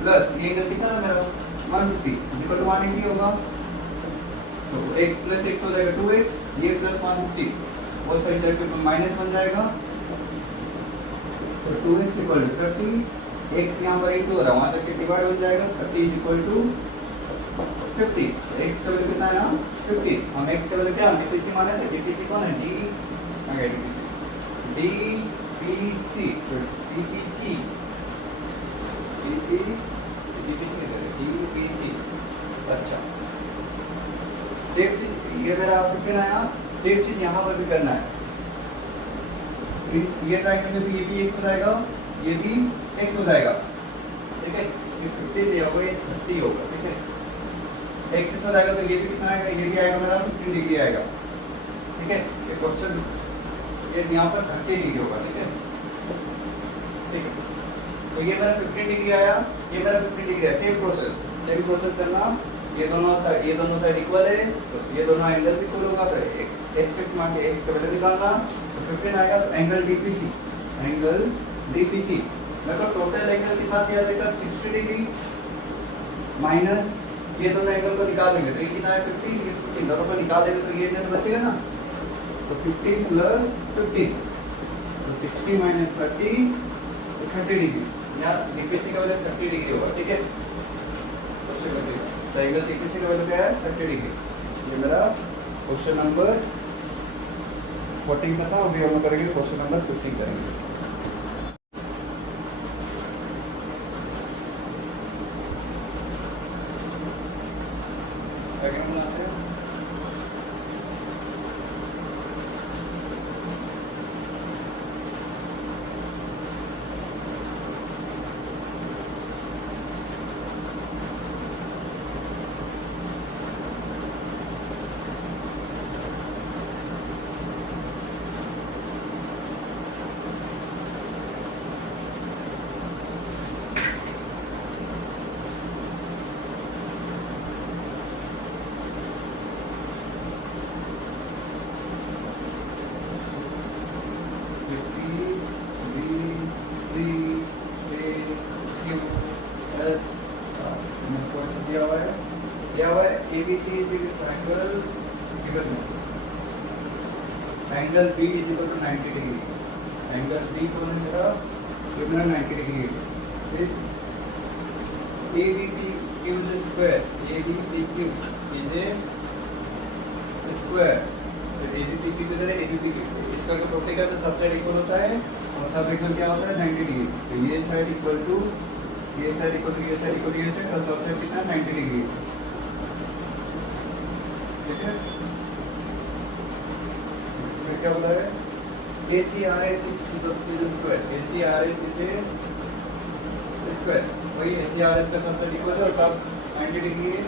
प्लस ये एंगल कितना था मेरा 150 इक्वल टू 180 होगा। तो x प्लस x हो जाएगा 2x, ये प्लस 150 वो साइड जाके माइनस बन जाएगा। तो 2x इक्वल टू 30, x यहाँ पर 8 हो रहा है, वहाँ तक डिवाइड हो जाएगा, 30 इज इक्वल टू 50। x का वैल्यू कितना है ना 50। हम x का वैल्यू क्या DPC माने थे, DPC कौन है DPC अच्छा सेम चीज ये मेरा 15 आया, सेम चीज यहाँ पर भी करना है। ये ट्राइंगल में भी ये भी x हो जाएगा, ये भी x हो जाएगा, ठीक है। ये 15 लिया होगा, ये 30 होगा, ठीक है। x हो जाएगा तो ये भी कितना आएगा, ये भी आएगा मेरा 15 डिग्री आएगा, ठीक है। ये क्वेश्चन ये यहाँ पर 30 डिग्री होगा, ठीक है, ठीक है। तो ये मेरा 15 डिग्री आया, ये मेरा 15 डिग्री है। सेम प्रोसेस करना। ये दोनों साइड इक्वल है, तो ये दोनों एंगल भी इक्वल होगा, तो x मान के x का वैल्यू निकालना, तो 15 आएगा। तो एंगल डीपीसी मेरे को टोटल एंगल कितना दिया जाएगा 60 डिग्री माइनस ये दोनों एंगल को निकाल देंगे, तो ये कितना है 15, ये 15 दोनों को निकाल देंगे तो ये जो बचेगा ना, तो 15 प्लस 15, तो 60 माइनस 30 तो 30 डिग्री। यहाँ डीपीसी का वैल्यू 30 डिग्री होगा, ठीक है। तो एंगल डीपीसी का वैल्यू क्या है 30 डिग्री। ये मेरा क्वेश्चन नंबर 14 का था, अभी हम करेंगे क्वेश्चन नंबर 15 करेंगे। Angle B is equal to 90 degree. Angle B को मेरा कितना 90 डिग्री है। फिर ABPQ is square, ABPQ is a square. तो ABPQ की तरह ABPQ इसका जो प्रोडक्ट है तो सब साइड इक्वल होता है और सब इक्वल क्या होता है 90 डिग्री। तो ये साइड इक्वल टू ये साइड इक्वल टू ये साइड इक्वल टू ये साइड और सब साइड कितना 90 डिग्री है, ठीक है। क्या बोला है ACRS is square, ACRS is a square. वही ACRS का सब साइड इक्वल है और सब 90 डिग्री है।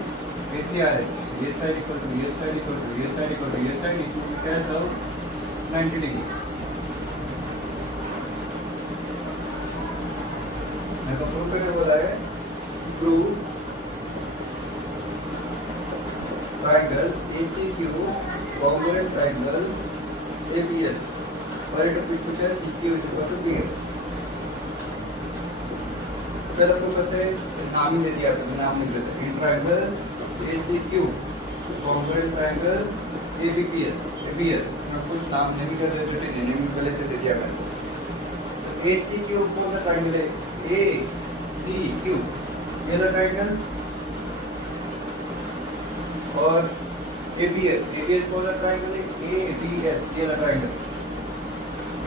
ACRS ये साइड इक्वल टू ये साइड इक्वल टू ये साइड इक्वल टू ये साइड, इसमें क्या है सब 90 डिग्री। मैं तो प्रूफ करके बोला है, proof triangle ACQ congruent triangle ABS where it picture CQ is equal to BS। पहले तो करते नाम ही दे दिया, तो नाम लिख देते हैं triangle ACQ congruent triangle ABS मैं कुछ नाम नहीं कर देते थे, नेम पहले से दे दिया मैंने। ACQ कौन सा ट्रायंगल है ACQ ये वाला ट्रायंगल और ABS कौन सा ट्रायंगल है ABS ये वाला ट्रायंगल।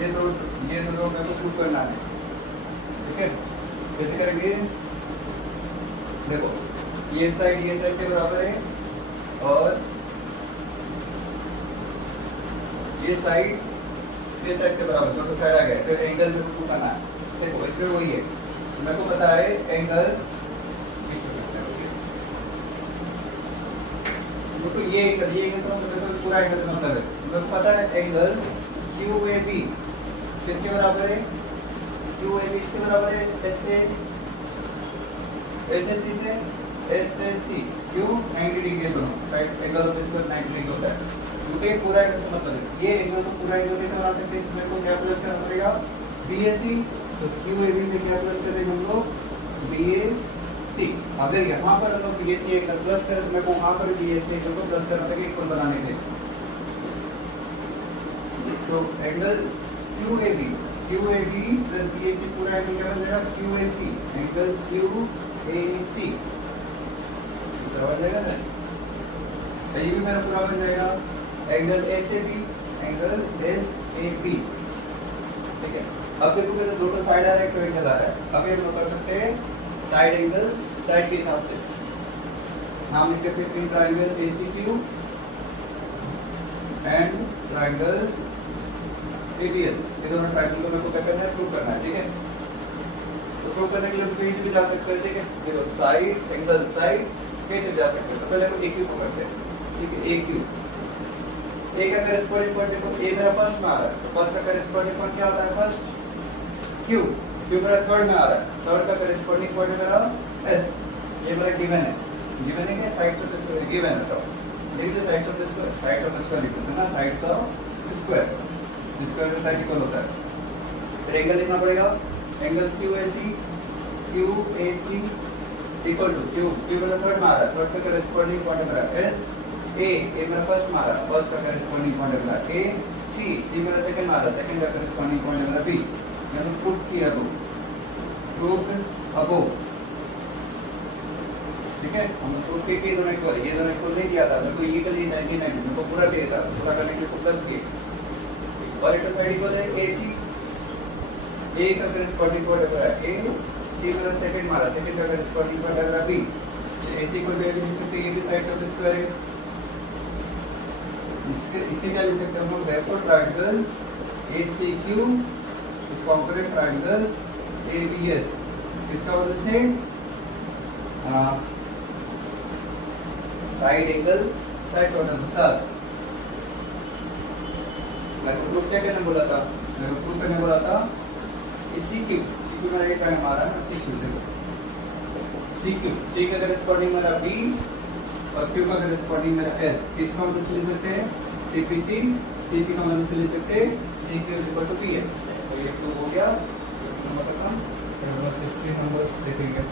ये दो मेरे को प्रूव करना है, ठीक है। कैसे करेंगे, देखो ये साइड के बराबर है और ये साइड के बराबर, तो साइड आ गया। तो एंगल मेरे को प्रूव करना है। देखो इसमें वही है, मेरे को पता है एंगल, तो ये एंगल तो पूरा एंगल का मतलब है। मेरे को पता है एंगल QAB किसके बराबर है, QAB इसके बराबर है SAC से SAC। क्यों 90 डिग्री दोनों साइड एंगल होता है, इसका 90 डिग्री होता है क्योंकि पूरा एंगल से मतलब है। ये एंगल तो पूरा एंगल कैसे बना सकते हैं, इसमें को क्या प्लस करना पड़ेगा BAC। तो QAB में क्या प्लस करेंगे हम लोग BAC। अगर यहाँ पर हम लोग BAC एंगल प्लस करें तो मेरे को वहाँ पर BAC एंगल को प्लस करना पड़ेगा इक्वल बनाने के लिए। तो एंगल QAB प्लस BAC पूरा एंगल क्या बन जाएगा QAC, एंगल QAC समझ जाएगा सर। ये भी मेरा पूरा बन जाएगा एंगल SAB, ठीक है। अब देखो मेरे दोनों साइड डायरेक्ट एंगल आ रहा है। अब ये हम कर सकते हैं साइड एंगल साइड के हिसाब से नाम लिख के triangle ACQ and triangle ABS, ये दोनों ट्राइंगल को मेरे को क्या करना है, प्रूव करना है, ठीक है। तो प्रूव करने के लिए कहीं से भी जा सकते हैं, ठीक है। देखो साइड एंगल साइड कहीं से भी जा सकते हैं। तो पहले हम ए क्यू को करते हैं, ठीक है। ए क्यू, ए का करेस्पॉन्डिंग पॉइंट देखो, ए मेरा फर्स्ट में आ रहा है, तो फर्स्ट का करेस्पॉन्डिंग पॉइंट क्या होता है, फर्स्ट क्यू, क्यू मेरा थर्ड में आ रहा है, थर्ड का करेस्पॉन्डिंग पॉइंट मेरा एस, ये मेरा गिवन है, गिवन है क्या, sides of the square given है। तो लिख दे sides of the square, side of the square लिख दो ना, साइड्स ऑफ स्क्वायर, स्क्वायर का साइड इक्वल होता है। फिर एंगल लिखना पड़ेगा, angle QAC, QAC equal to Q, Q मेरा थर्ड में आ रहा है, थर्ड का करेस्पॉन्डिंग पॉइंट मेरा एस, ए मेरा फर्स्ट में आ रहा है, फर्स्ट का करेस्पॉन्डिंग पॉइंट मेरा ए, सी मेरा सेकंड में आ रहा है, सेकंड का करेस्पॉन्डिंग पॉइंट मेरा बी। मैंने पुट किया तो प्रूफ अबोव, ठीक है। हमने प्रूफ किया कि ये दोनों इक्वल नहीं किया था, मेरे को ये के लिए 99, मेरे को पूरा चाहिए था, पूरा करने के लिए प्लस के और इधर साइड इक्वल है AC, ए का करेस्पॉन्डिंग पॉइंट है ए, सी मेरा सेकंड मारा, सेकंड का करेस्पॉन्डिंग पॉइंट है बी, AC को भी लिख सकते हैं, ये भी साइड ऑफ द स्क्वायर है। इसे क्या लिख सकते हैं हम लोग, therefore ट्रायंगल ACQ इस कॉम्पोनेंट ट्रायंगल ABS, इसका वजह से side angle side total plus, मैं प्रूफ क्या करने बोला था, मैं प्रूफ करने बोला था CQ, CQ मेरा एक टाइम आ रहा है ना, CQ देखो, CQ, C का करेस्पॉन्डिंग मेरा B और Q का करेस्पॉन्डिंग मेरा S, इसका मतलब लिख सकते हैं CPC, TC का मतलब लिख सकते हैं CQ इक्वल टू PS। तो ये प्रूव हो गया, नंबर 16 नंबर्स देखेंगे।